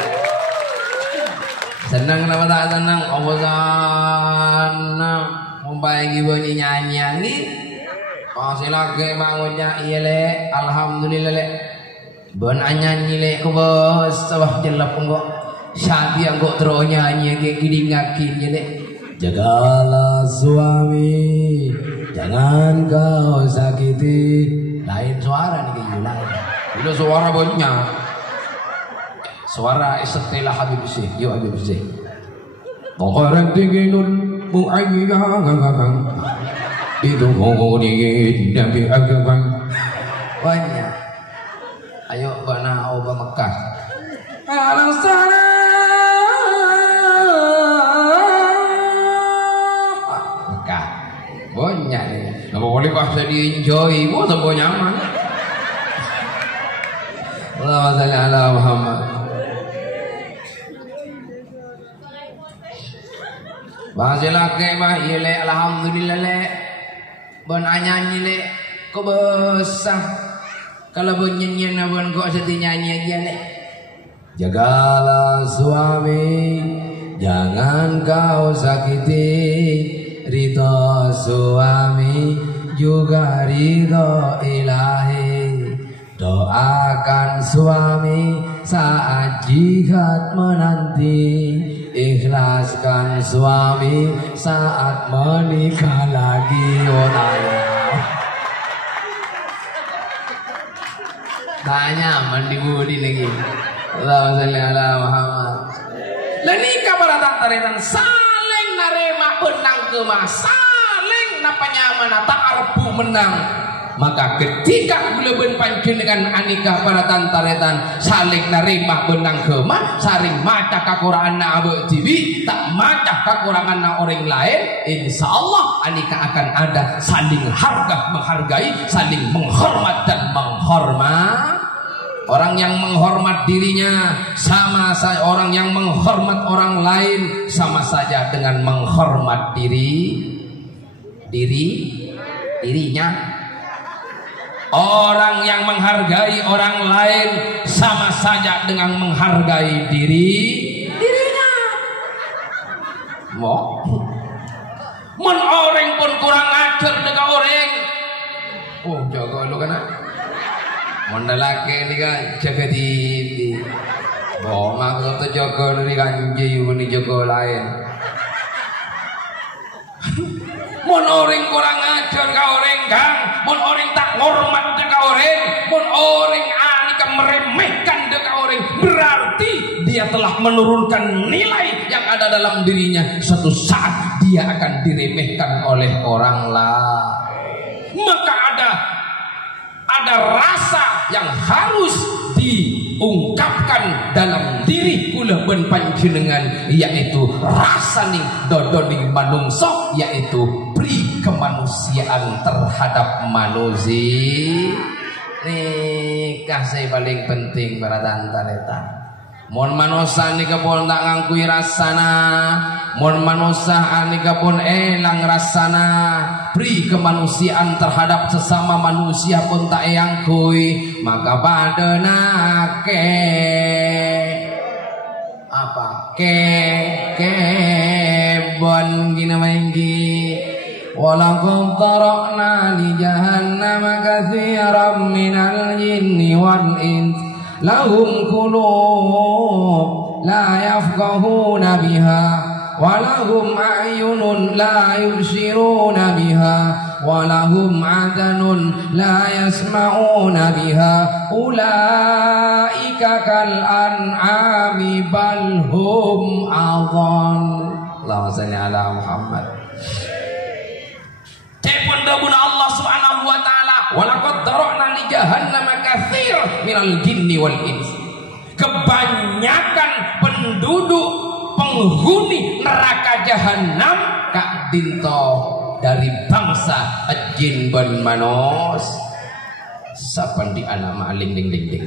Senang kenapa tak senang? Apa senang? Mumpay bunyi nyanyi. Masih lagi bangunnya iya le, alhamdulillah le. Ben nyanyi le ku bos, sawah jelap kok. Syadi yang kok terus nyanyi kayak gini ngakin ya le. Jagalah suami, jangan kau sakiti. Lain suara nih kayak lain. Itu suara banyak. Suara istilah Habib Syekh. Yuk Habib Syekh. Orang tinggi nun mu'ayyah itu ngomongin Nabi Agam banyak. Ayo bana oba Mekah. Alasana Mekah banyak nih. Nggak boleh bahasa di enjoy, mau tambah nyaman. Allahumma shalli ala Muhammad. Bahasa laki bah ile alhamdulillah le. Ben nyanyi le, kau besar. Kalau bunyinya nabun kau sedih nyanyi aja le. Jagalah suami, jangan kau sakiti. Ridho suami juga ridho ilahi. Doakan suami saat jihad menanti. Ikhlaskan suami saat menikah lagi. Oh tanya mandi budi lagi. Allahumma shalli ala Muhammad. Lenika para tantaritan saling narema benang kemah, saling napanyamana tak arpu menang. Maka ketika bulan panjenengan anikah para tantaretan saling narima benang kemah, saling maca kakurangan na abek tibi, tak maca kakurangan na orang lain, insya Allah anikah akan ada saling harga menghargai, saling menghormat dan menghormat. Orang yang menghormat dirinya sama saja, orang yang menghormat orang lain sama saja dengan menghormat dirinya. Orang yang menghargai orang lain sama saja dengan menghargai dirinya. Mun orang pun kurang ajar dengan orang. Oh jaga lu kan. Mun laki ini kan jaga diri. Maksud tu jaga ni kan jiwa ni jaga lain. Mun orang kurang ajar ke orang kang, mun orang tak hormat ke orang, mun orang anikah meremehkan ke orang, berarti dia telah menurunkan nilai yang ada dalam dirinya. Suatu saat dia akan diremehkan oleh orang lain. Maka ada rasa yang harus diungkapkan dalam diri kula ben panjenengan, yaitu rasa ning dodoning manungsa, yaitu pri kemanusiaan terhadap manusia. Nikah saya paling penting para tantaretan. Mon manusia nika pun tak ngangkui rasana, mon manusia nika pun elang rasana. Pri kemanusiaan terhadap sesama manusia pun tak ngangkui, maka padana apa bon gina manggi. Walakum tarakna li jahannama katsiran minal jinni wal ins lahum qulub la yafqahuna biha walahum a'yunun la yubsiruna biha walahum adhanun la yasma'una biha ulaika kal an'ami bal hum adhan. Allahumma shalli ala Muhammad. Cepun dabuna Allah subhanahu wa ta'ala, walaqad dara'na li jahannama katsir minal jinni wal ins. Kebanyakan penduduk penghuni neraka jahanam kak dinto dari bangsa jin ban manos. Sapan di anak maling ding ding ding.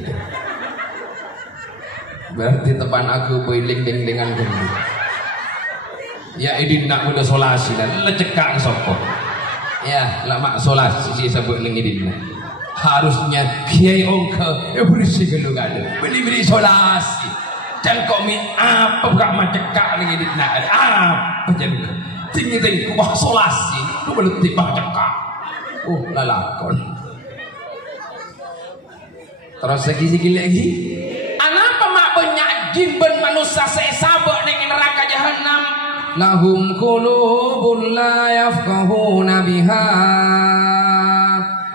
Berarti tepan aku boy ding ding dengan gendut. Ya idin nak udah solasi dan lecekak sopo. Ya lama solasi sih sebut ning idin. Harusnya kiai ongke bersih gelu gadu. Beli solasi. Dan kok mi apa gak macekak ning idin nak. Apa jadi tinggi wah solasi lu belum tiba cekak. Lalakon. Terus sikit lagi. Anapa mak banyak jin ben manusia sesabak ning neraka jahanam. Lahum qulubun la yafqahuna biha.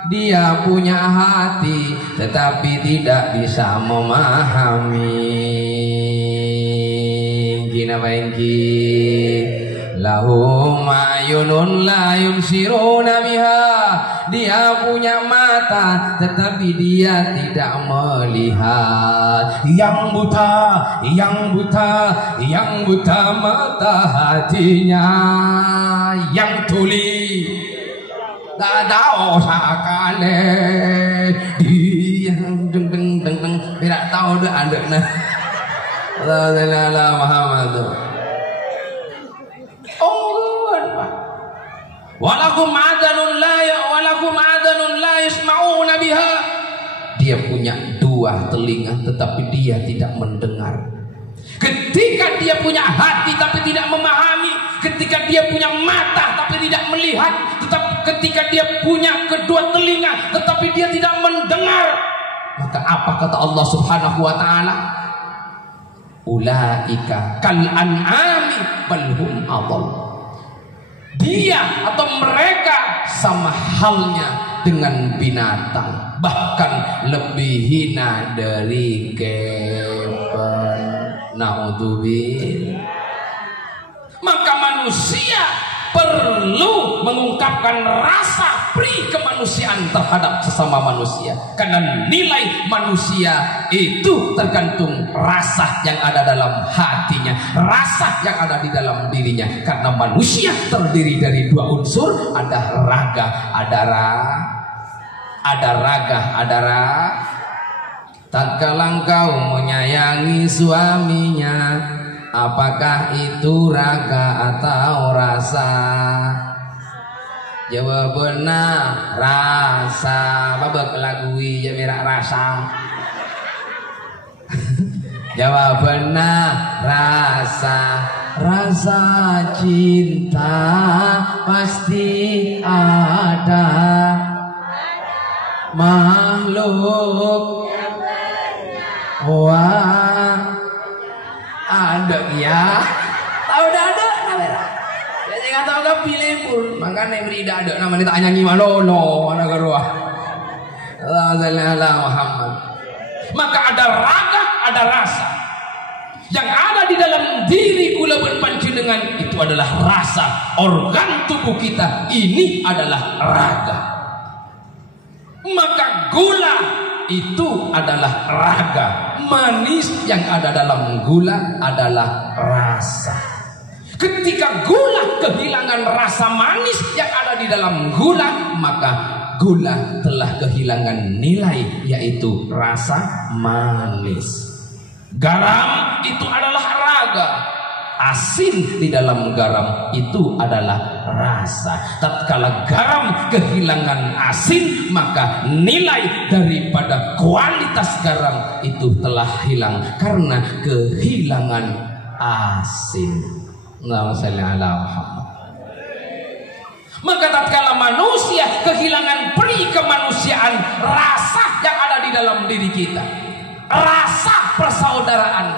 Dia punya hati tetapi tidak bisa memahami. Gina baiki. Lahum ayunun la yubsiruna biha. Dia punya mata tetapi dia tidak melihat. Yang buta mata hatinya. Yang tuli tak tahu sakale. Dia deng tidak tahu dah ada nah. Allah Muhammad. Walakum adanun la yasma'una biha. Dia punya dua telinga tetapi dia tidak mendengar. Ketika dia punya hati tapi tidak memahami, ketika dia punya mata tapi tidak melihat, ketika dia punya kedua telinga tetapi dia tidak mendengar, maka apa kata Allah Subhanahu wa taala? Ulaika kal an'ami bal hum adall. Dia atau mereka sama halnya dengan binatang, bahkan lebih hina dari kepen. Naudzubillah. Maka manusia perlu mengungkapkan rasa pri kemanusiaan terhadap sesama manusia, karena nilai manusia itu tergantung rasa yang ada dalam hatinya, rasa yang ada di dalam dirinya. Karena manusia terdiri dari dua unsur, ada raga, ada tatkala engkau menyayangi suaminya, apakah itu raga atau rasa? Jawabannya rasa. Babak lagui ya merak rasa. Jawabannya rasa. Rasa cinta pasti ada. Makhluk wah ada ya. Tahu dah ada namanya. Jadi nggak tahu gak pilih pun. Makanya beri dah ada namanya tak nyanyi malono mana keruah. Allah Muhammad. Maka ada raga, ada rasa. Yang ada di dalam diri kula berpanjenengan itu adalah rasa. Organ tubuh kita ini adalah raga. Maka gula itu adalah raga. Manis yang ada dalam gula adalah rasa. Ketika gula kehilangan rasa manis yang ada di dalam gula, maka gula telah kehilangan nilai, yaitu rasa manis. Garam itu adalah raga. Asin di dalam garam itu adalah rasa. Tatkala garam kehilangan asin, maka nilai daripada kualitas garam itu telah hilang karena kehilangan asin. Allahumma shalli ala Muhammad. Maka tatkala manusia kehilangan peri kemanusiaan, rasa yang ada di dalam diri kita, rasa persaudaraan,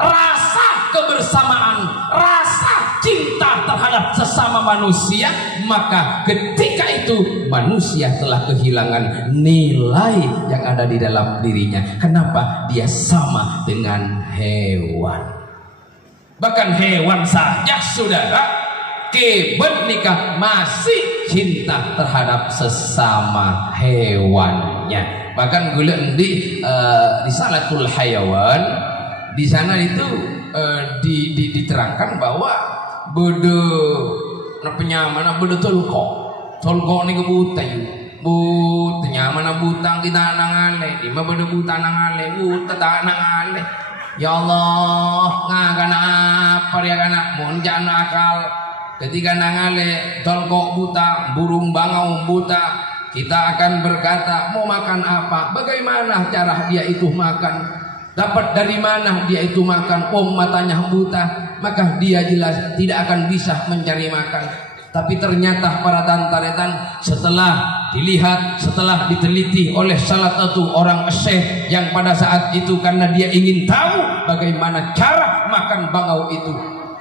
rasa kebersamaan, rasa cinta terhadap sesama manusia, maka ketika itu manusia telah kehilangan nilai yang ada di dalam dirinya. Kenapa? Dia sama dengan hewan. Bahkan hewan saja, saudara, kebet nikah masih cinta terhadap sesama hewannya. Bahkan gula di Salatul Hayawan, di sana itu diterangkan bahwa bodo penyamana bodo tolko ni kebutai butanya mana butang kita nangale, di mana bodo buta nangale, buta tak nangale. Ya Allah, ngakana apa ya kana monjan akal. Ketika nangale tolkok buta, burung bangau buta, kita akan berkata mau makan apa? Bagaimana cara dia itu makan? Dapat dari mana dia itu makan? Matanya buta, maka dia jelas tidak akan bisa mencari makan. Tapi ternyata para tantaretan setelah dilihat, setelah diteliti oleh salah satu orang syekh yang pada saat itu karena dia ingin tahu bagaimana cara makan bangau itu.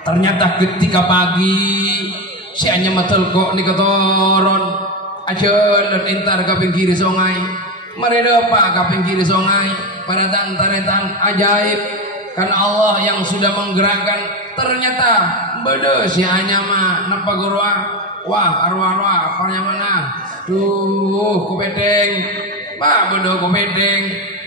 Ternyata ketika pagi si anya matel kok ni ketoron ajeun entar ka pinggir sungai. Mereka ka pinggir sungai pada tantaretan ajaib kan Allah yang sudah menggerakkan. Ternyata bede si anya mah napa gurua wah arwah apanya mana duh kopedeng bah bede kopedeng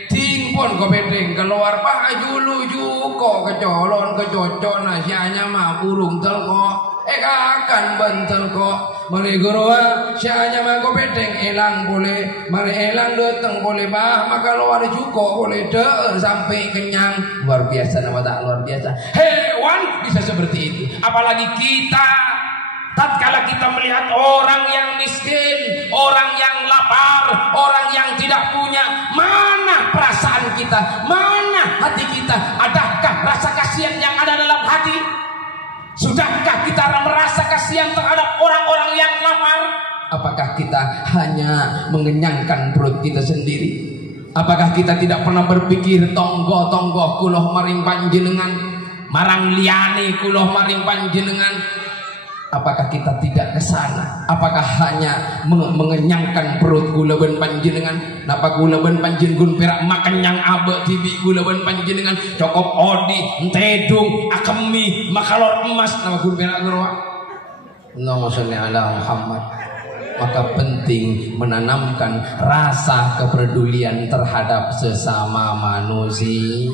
ting pun kopedeng keluar bah ajulu juko kecolon kecocon si anya mah burung telko akan bentel kok mari gurua si anya mah kopedeng elang boleh mari elang dateng boleh bah maka luar juko boleh deur sampai kenyang. Luar biasa nama tak luar biasa. Hewan bisa seperti itu, apalagi kita. Tatkala kita melihat orang yang miskin, orang yang lapar, orang yang tidak punya, mana perasaan kita, mana hati kita? Adakah rasa kasihan yang ada dalam hati? Sudahkah kita merasa kasihan terhadap orang-orang yang lapar? Apakah kita hanya mengenyangkan perut kita sendiri? Apakah kita tidak pernah berpikir tonggo-tonggo kuloh maring panjenengan, marang liyane kuloh maring panjenengan? Apakah kita tidak ke sana? Apakah hanya mengenyangkan perut kula ben panjenengan? Napa kula ben panjenengan perak makan yang abe tibi kula ben panjenengan cokop odi, entedung, akemi, makalor emas napa kula perak gerwa? Allahumma sholli ala Muhammad. Maka penting menanamkan rasa kepedulian terhadap sesama manusia.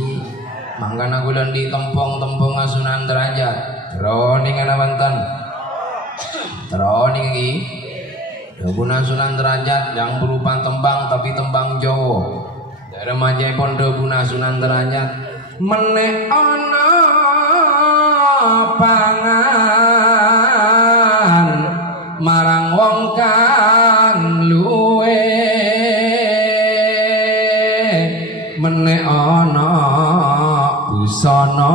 Mangkana kula di tempong-tempong Sunan Derajat. Roning ana mantan. Teroning lagi Debunan Sunan Derajat yang berupa tembang tapi tembang Jawa. Remaja pun Debunan Sunan Derajat menek ana pangan marang wong kang luwe menek ana busana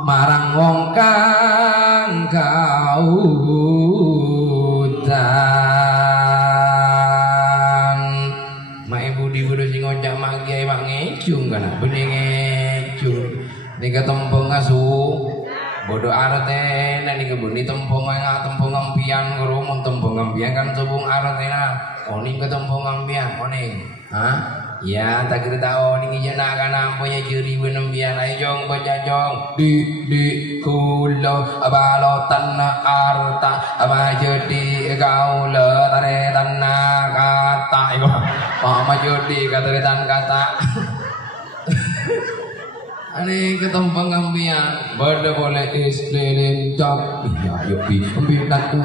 marang wong kang kaudan. Mak ibu di bodo sing ngojak mak kiai mak ngejung kana bening ngejung. Nika tembung asu bodo artena nika buni tembung tembung ampian guru mun tembung ampian kan tembung artena. Oh nika tembung ampian oning. Hah? Ya tak kira tahu ni jana kana punya ciri benembian ai jong baca jong di kulo abalotan arta aba jadi gaula tare tanna kata iko mama jadi katretan kata ane ketempang ambian berde boleh islin jak ya yo bi ambian tu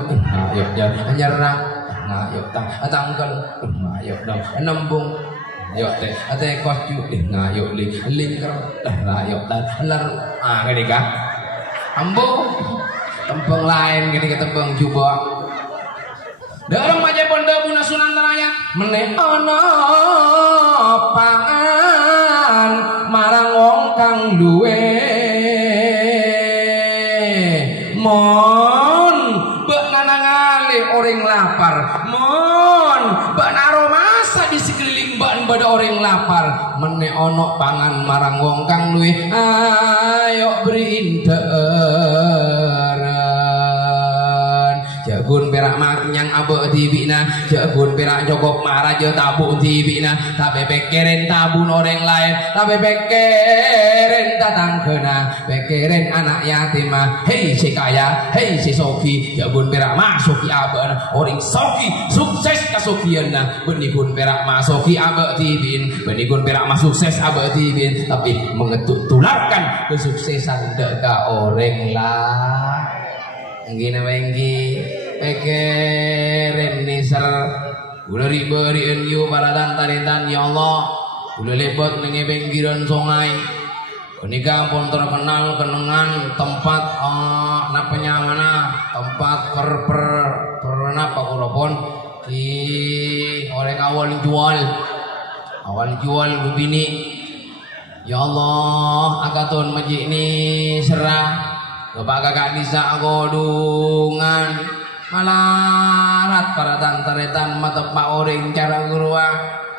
ya ya nyerang nah yo tangkal nah yo nembung ayo teh ate kosju ngayo lingker ayo dan lar ngene ka ambo tempeng lain gini ketembang juba dalam aja pondok Buna Sunan Derajat meneh ana pangan marang wong kang duwe mon bek nanangale orang lapar mon bek naro masa di sekeliling ban pada orang lapar menek ono pangan marang wong kang luwih ayo berinteran jagun perak maknyang abek tibina jagun perak jokop maraja tabuk tibina tapi pekirin tabun orang lain tapi pekirin tatang kena pekirin anak yatimah hei si kaya hei si soki jagun perak masuki abek orang soki sukses kasukiana benikun perak masuki abek tibin benikun perak masukses abek tibin tapi mengetularkan kesuksesan deka orang lah gini menggi pekirin nisar udah riberi enyu para tantaritan ya Allah udah lebat nengi pinggiran sungai Menikah pun terkenal kenangan tempat napanya mana tempat pernah pakurapon di orang awal jual begini. Ya Allah akatun majik ni serah kepada kakak bisa godungan malarat para tantaretan mata pak orang cara gurua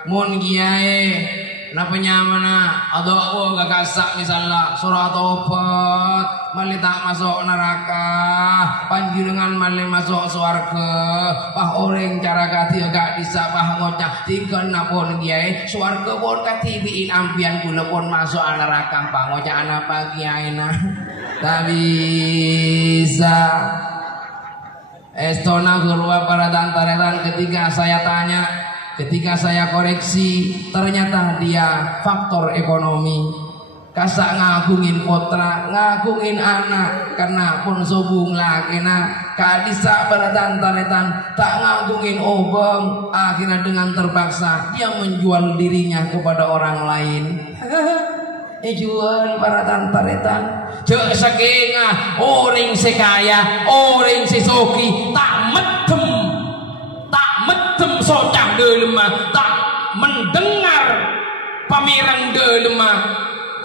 mun kiai napanya mana atau aku gak kasak misalnya surah tobat mali tak masuk neraka panjenengan mali masuk surga pah orang cara kati gak bisa pah ngocak tiga napon kiai surga pun kati biin ampian kula pun masuk neraka pah ngocak anak pagi aina tak bisa. Estona gurua para tantaretan ketika saya tanya ketika saya koreksi ternyata dia faktor ekonomi kasak ngagungin putra ngagungin anak karena pun sobung lakina kadisa pada tantaretan tak ngagungin obeng akhirnya dengan terpaksa dia menjual dirinya kepada orang lain. Jual para tantaretan jek saking orang sekaya orang sesoki tak medem socah delemah tak mendengar pamirang delemah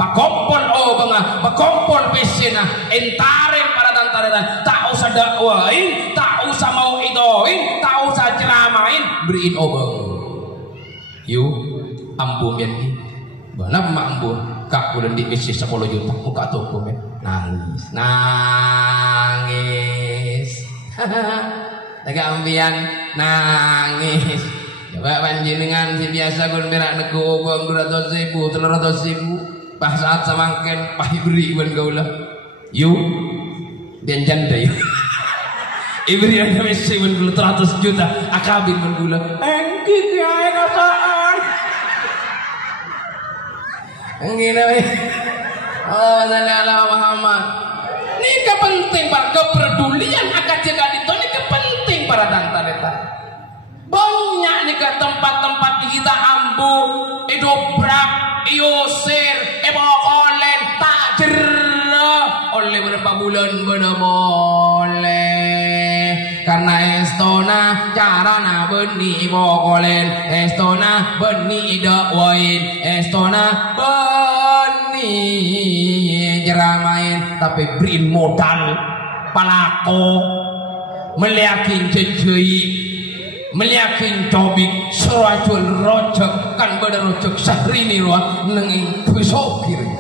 pakompol bangah pakompol pesena entaren para tantaretan tak usah dakwain tak usah mau idoin tak usah ceramain beriin obeng yuk ambu mian ni bana mambu kak bulan di misi 10 juta muka toko men nangis Tega ambian nangis. Coba panjenengan si biasa kun merak nego bang 200.000, 300.000. Pas saat samangken pah ibri ban gaula. Yu dan janda yu. Ibri yang kami sewan 300 juta akabin ban gaula. Engki kiai kasaan. Engki nabi. Oh salli ala Muhammad. Ini kepenting para kepedulian akan jaga itu ini kepenting para tantaleta. Banyak nih ke tempat-tempat kita ambu, idobrak, iosir, ebokolen, tak jerah oleh beberapa bulan bener boleh. Karena estona cara na beni ibokolen, estona beni idakwain, estona beni jeramain, tapi beri modal palako meliakin jejei meliakin cobik serajul rojek kan pada rojek sehari ini loh nengin besok kiri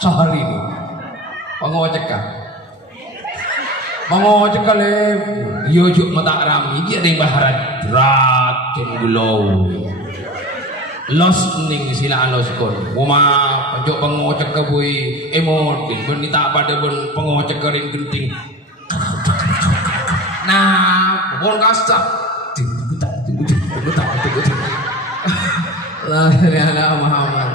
sehari ini pengocek le yojuk mata rami dia ada baharat rakin gulau los ning sila los kon uma pojok pengocek ke boy emot ben tak pada ben pengocek kerin genting nah pokok kasak la ilaha Muhammad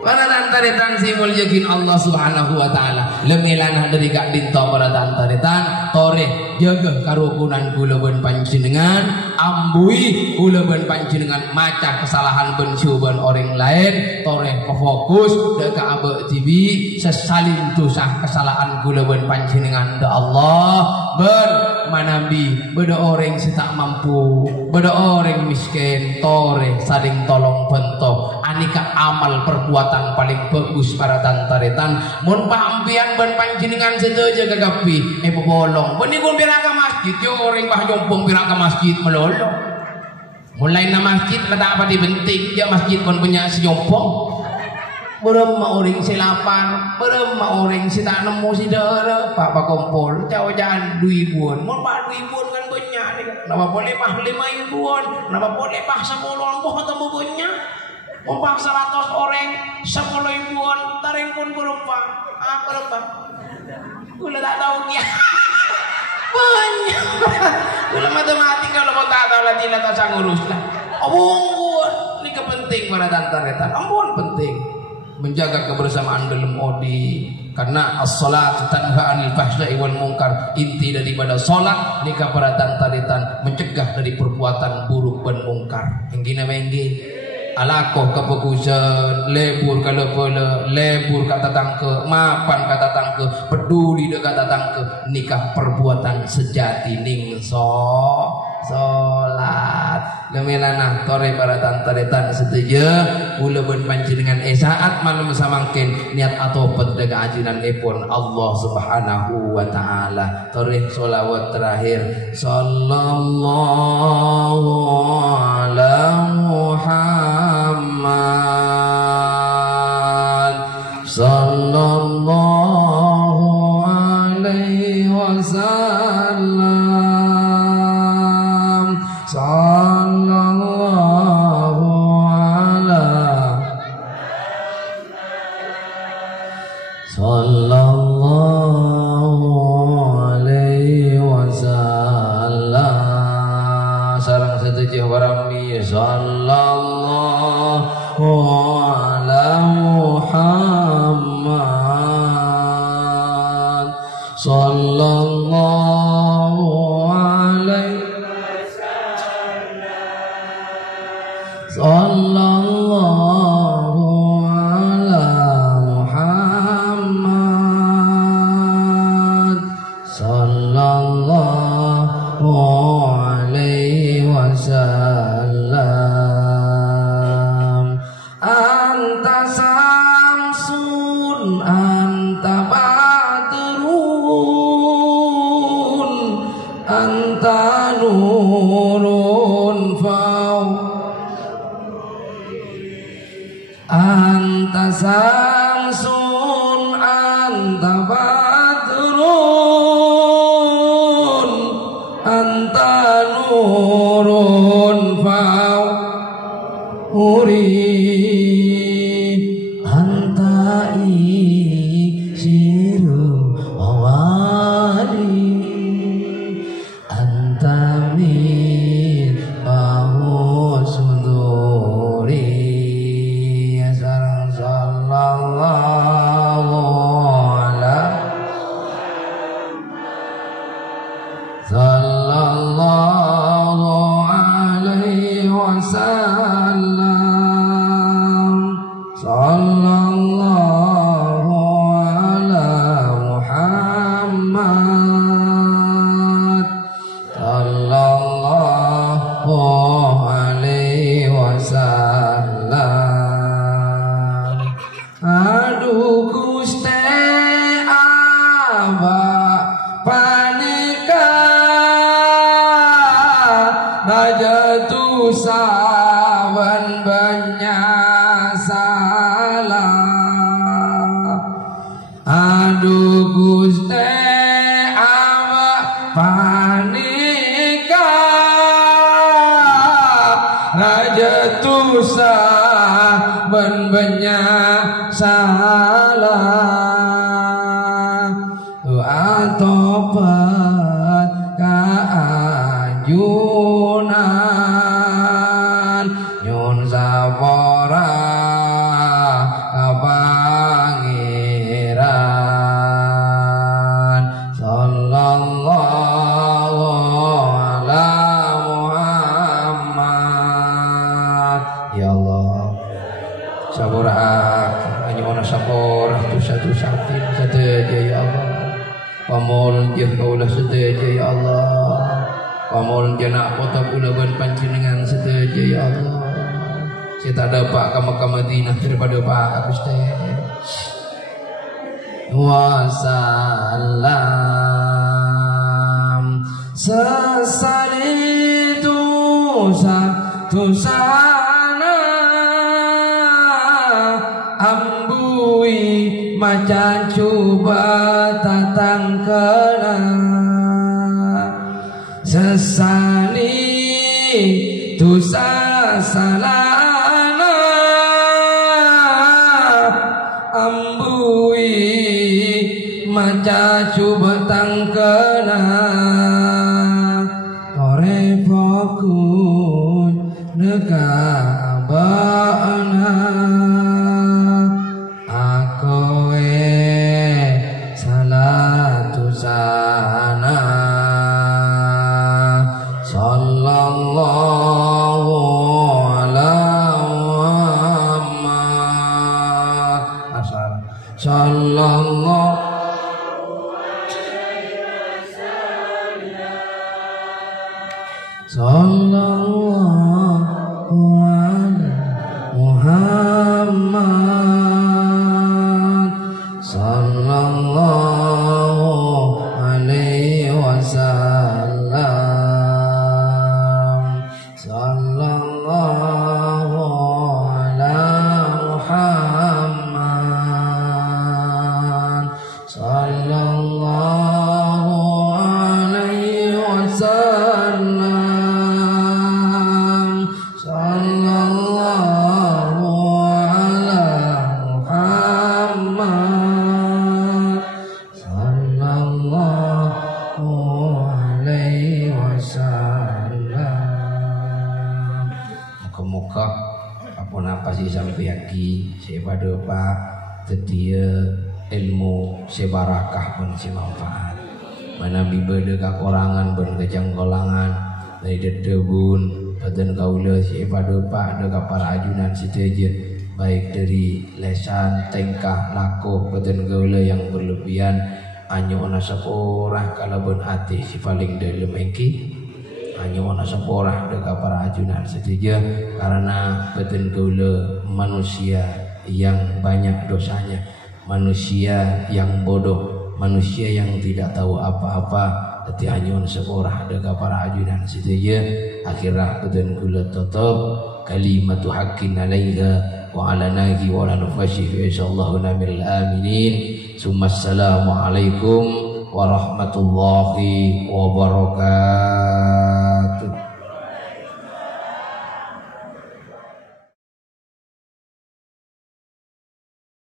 para tantaretan simul yakin Allah subhanahu wa ta'ala lemilanah dari kak dinto para tantaretan tore jaga karukunan kula ben panjenengan ambui kula ben panjenengan maca kesalahan ben syuban orang lain tore fokus deka abek TV sesalin tusah kesalahan kula ben panjenengan da Allah ben manabi beda orang tak mampu beda orang miskin tore saling tolong bentok anika amal perbuatan paling bagus para tantaretan mun pampian ben panjenengan sedojo kagapi bolong ben ikun pirak ke masjid yo orang bah jompong pirak ke masjid melolo mulai na masjid letak apa di bentik dia masjid pun punya si jompong berem orang si lapar berem orang si tak nemu si dara pak kompol jauh jalan 2 ribuan mun pak 2 ribuan kan banyak nih napa boleh pah 5 ribuan napa boleh pah 10 ribuan atau banyak umpah 100 orang 10 ribuan taring pun berapa gula tak tahu ya banyak gula matematika kalau mau tak tahu lagi tak sanggup ngurus lah ampun ini kepenting para tantaretan ampun penting menjaga kebersamaan dalam odi karena as-salat tanha 'anil fahsya'i wal munkar inti daripada salat nikah para tantaretan mencegah dari perbuatan buruk dan mungkar enggina menggi alakoh kepegusan, lebur ke lepele, lebur kata tangke, mapan kata tangke, peduli dek kata tangke, nikah perbuatan sejati ning solat. Lemelana tore baratan taretan setuju, ula ben panjenengan saat malam samangkin niat atau pendega ajinan ipun Allah Subhanahu wa taala. Tore sholawat terakhir sallallahu ala Muhammad sallallahu alaihi wasallam sallallahu ala sallallahu alaihi wasallam sareng setuju warami sallallahu ala Muhammad sallallahu alaihi sallallahu ala Muhammad sallallahu alaihi wasallam. Anta samsun anta badrun anta nurun anta samsun anta badrun anta nurun anta isiru awali anta min bahu suduri sallallahu ala sallallahu alaihi wasallam sallallahu ala Muhammad sallallahu alaihi wasallam. Aduh Gusti aba panika najatu saban banyak salah. Aduh Gusti aba panika najatu saban banyak salah. Doa tobat kaanjunan nyun sapora kapangeran sallallahu ala Muhammad. Ya Allah saburak anyuna sapora tu satu sateja ya Allah. Pamol je kaulah seteja ya Allah. Pamol je nak kota pula ban panjenengan seteja ya Allah. Saya tak dapat ke Madinah daripada Pak Gusti. Wassalam sesali satu sana ambui macan cuba tatang kena sesali dosa salana ambui macan cuba tang kena tore fokus nekabana salatu sana sallallahu ala sallallahu ala Muhammad sallallahu alaihi wasallam sallallahu ala Muhammad sallallahu alaihi wasallam sallallahu ala Muhammad sallallahu alaihi wasallam. Muka-muka apa sih sampai yaki saya pada pak tetia ilmu sebarakah pun si manfaat mana bibada kakorangan pun kejangkolangan dari dedebun badan kaula si pada pak ada para ajunan seteja baik dari lesan tingkah laku badan kaula yang berlebihan anyo ana saporah kalabun ati si paling dalam engki hanya wana seporah dekat para ajunan setuju karena batin kaula manusia yang banyak dosanya, manusia yang bodoh, manusia yang tidak tahu apa-apa. Tapi hanya wana seporah dekat para ajunan setuju akhirnya batin kaula tutup kalimatu haqqin alaiha wa ala nahi wa la nufashi insyaallah namil aminin. Assalamualaikum warahmatullahi wabarakatuh.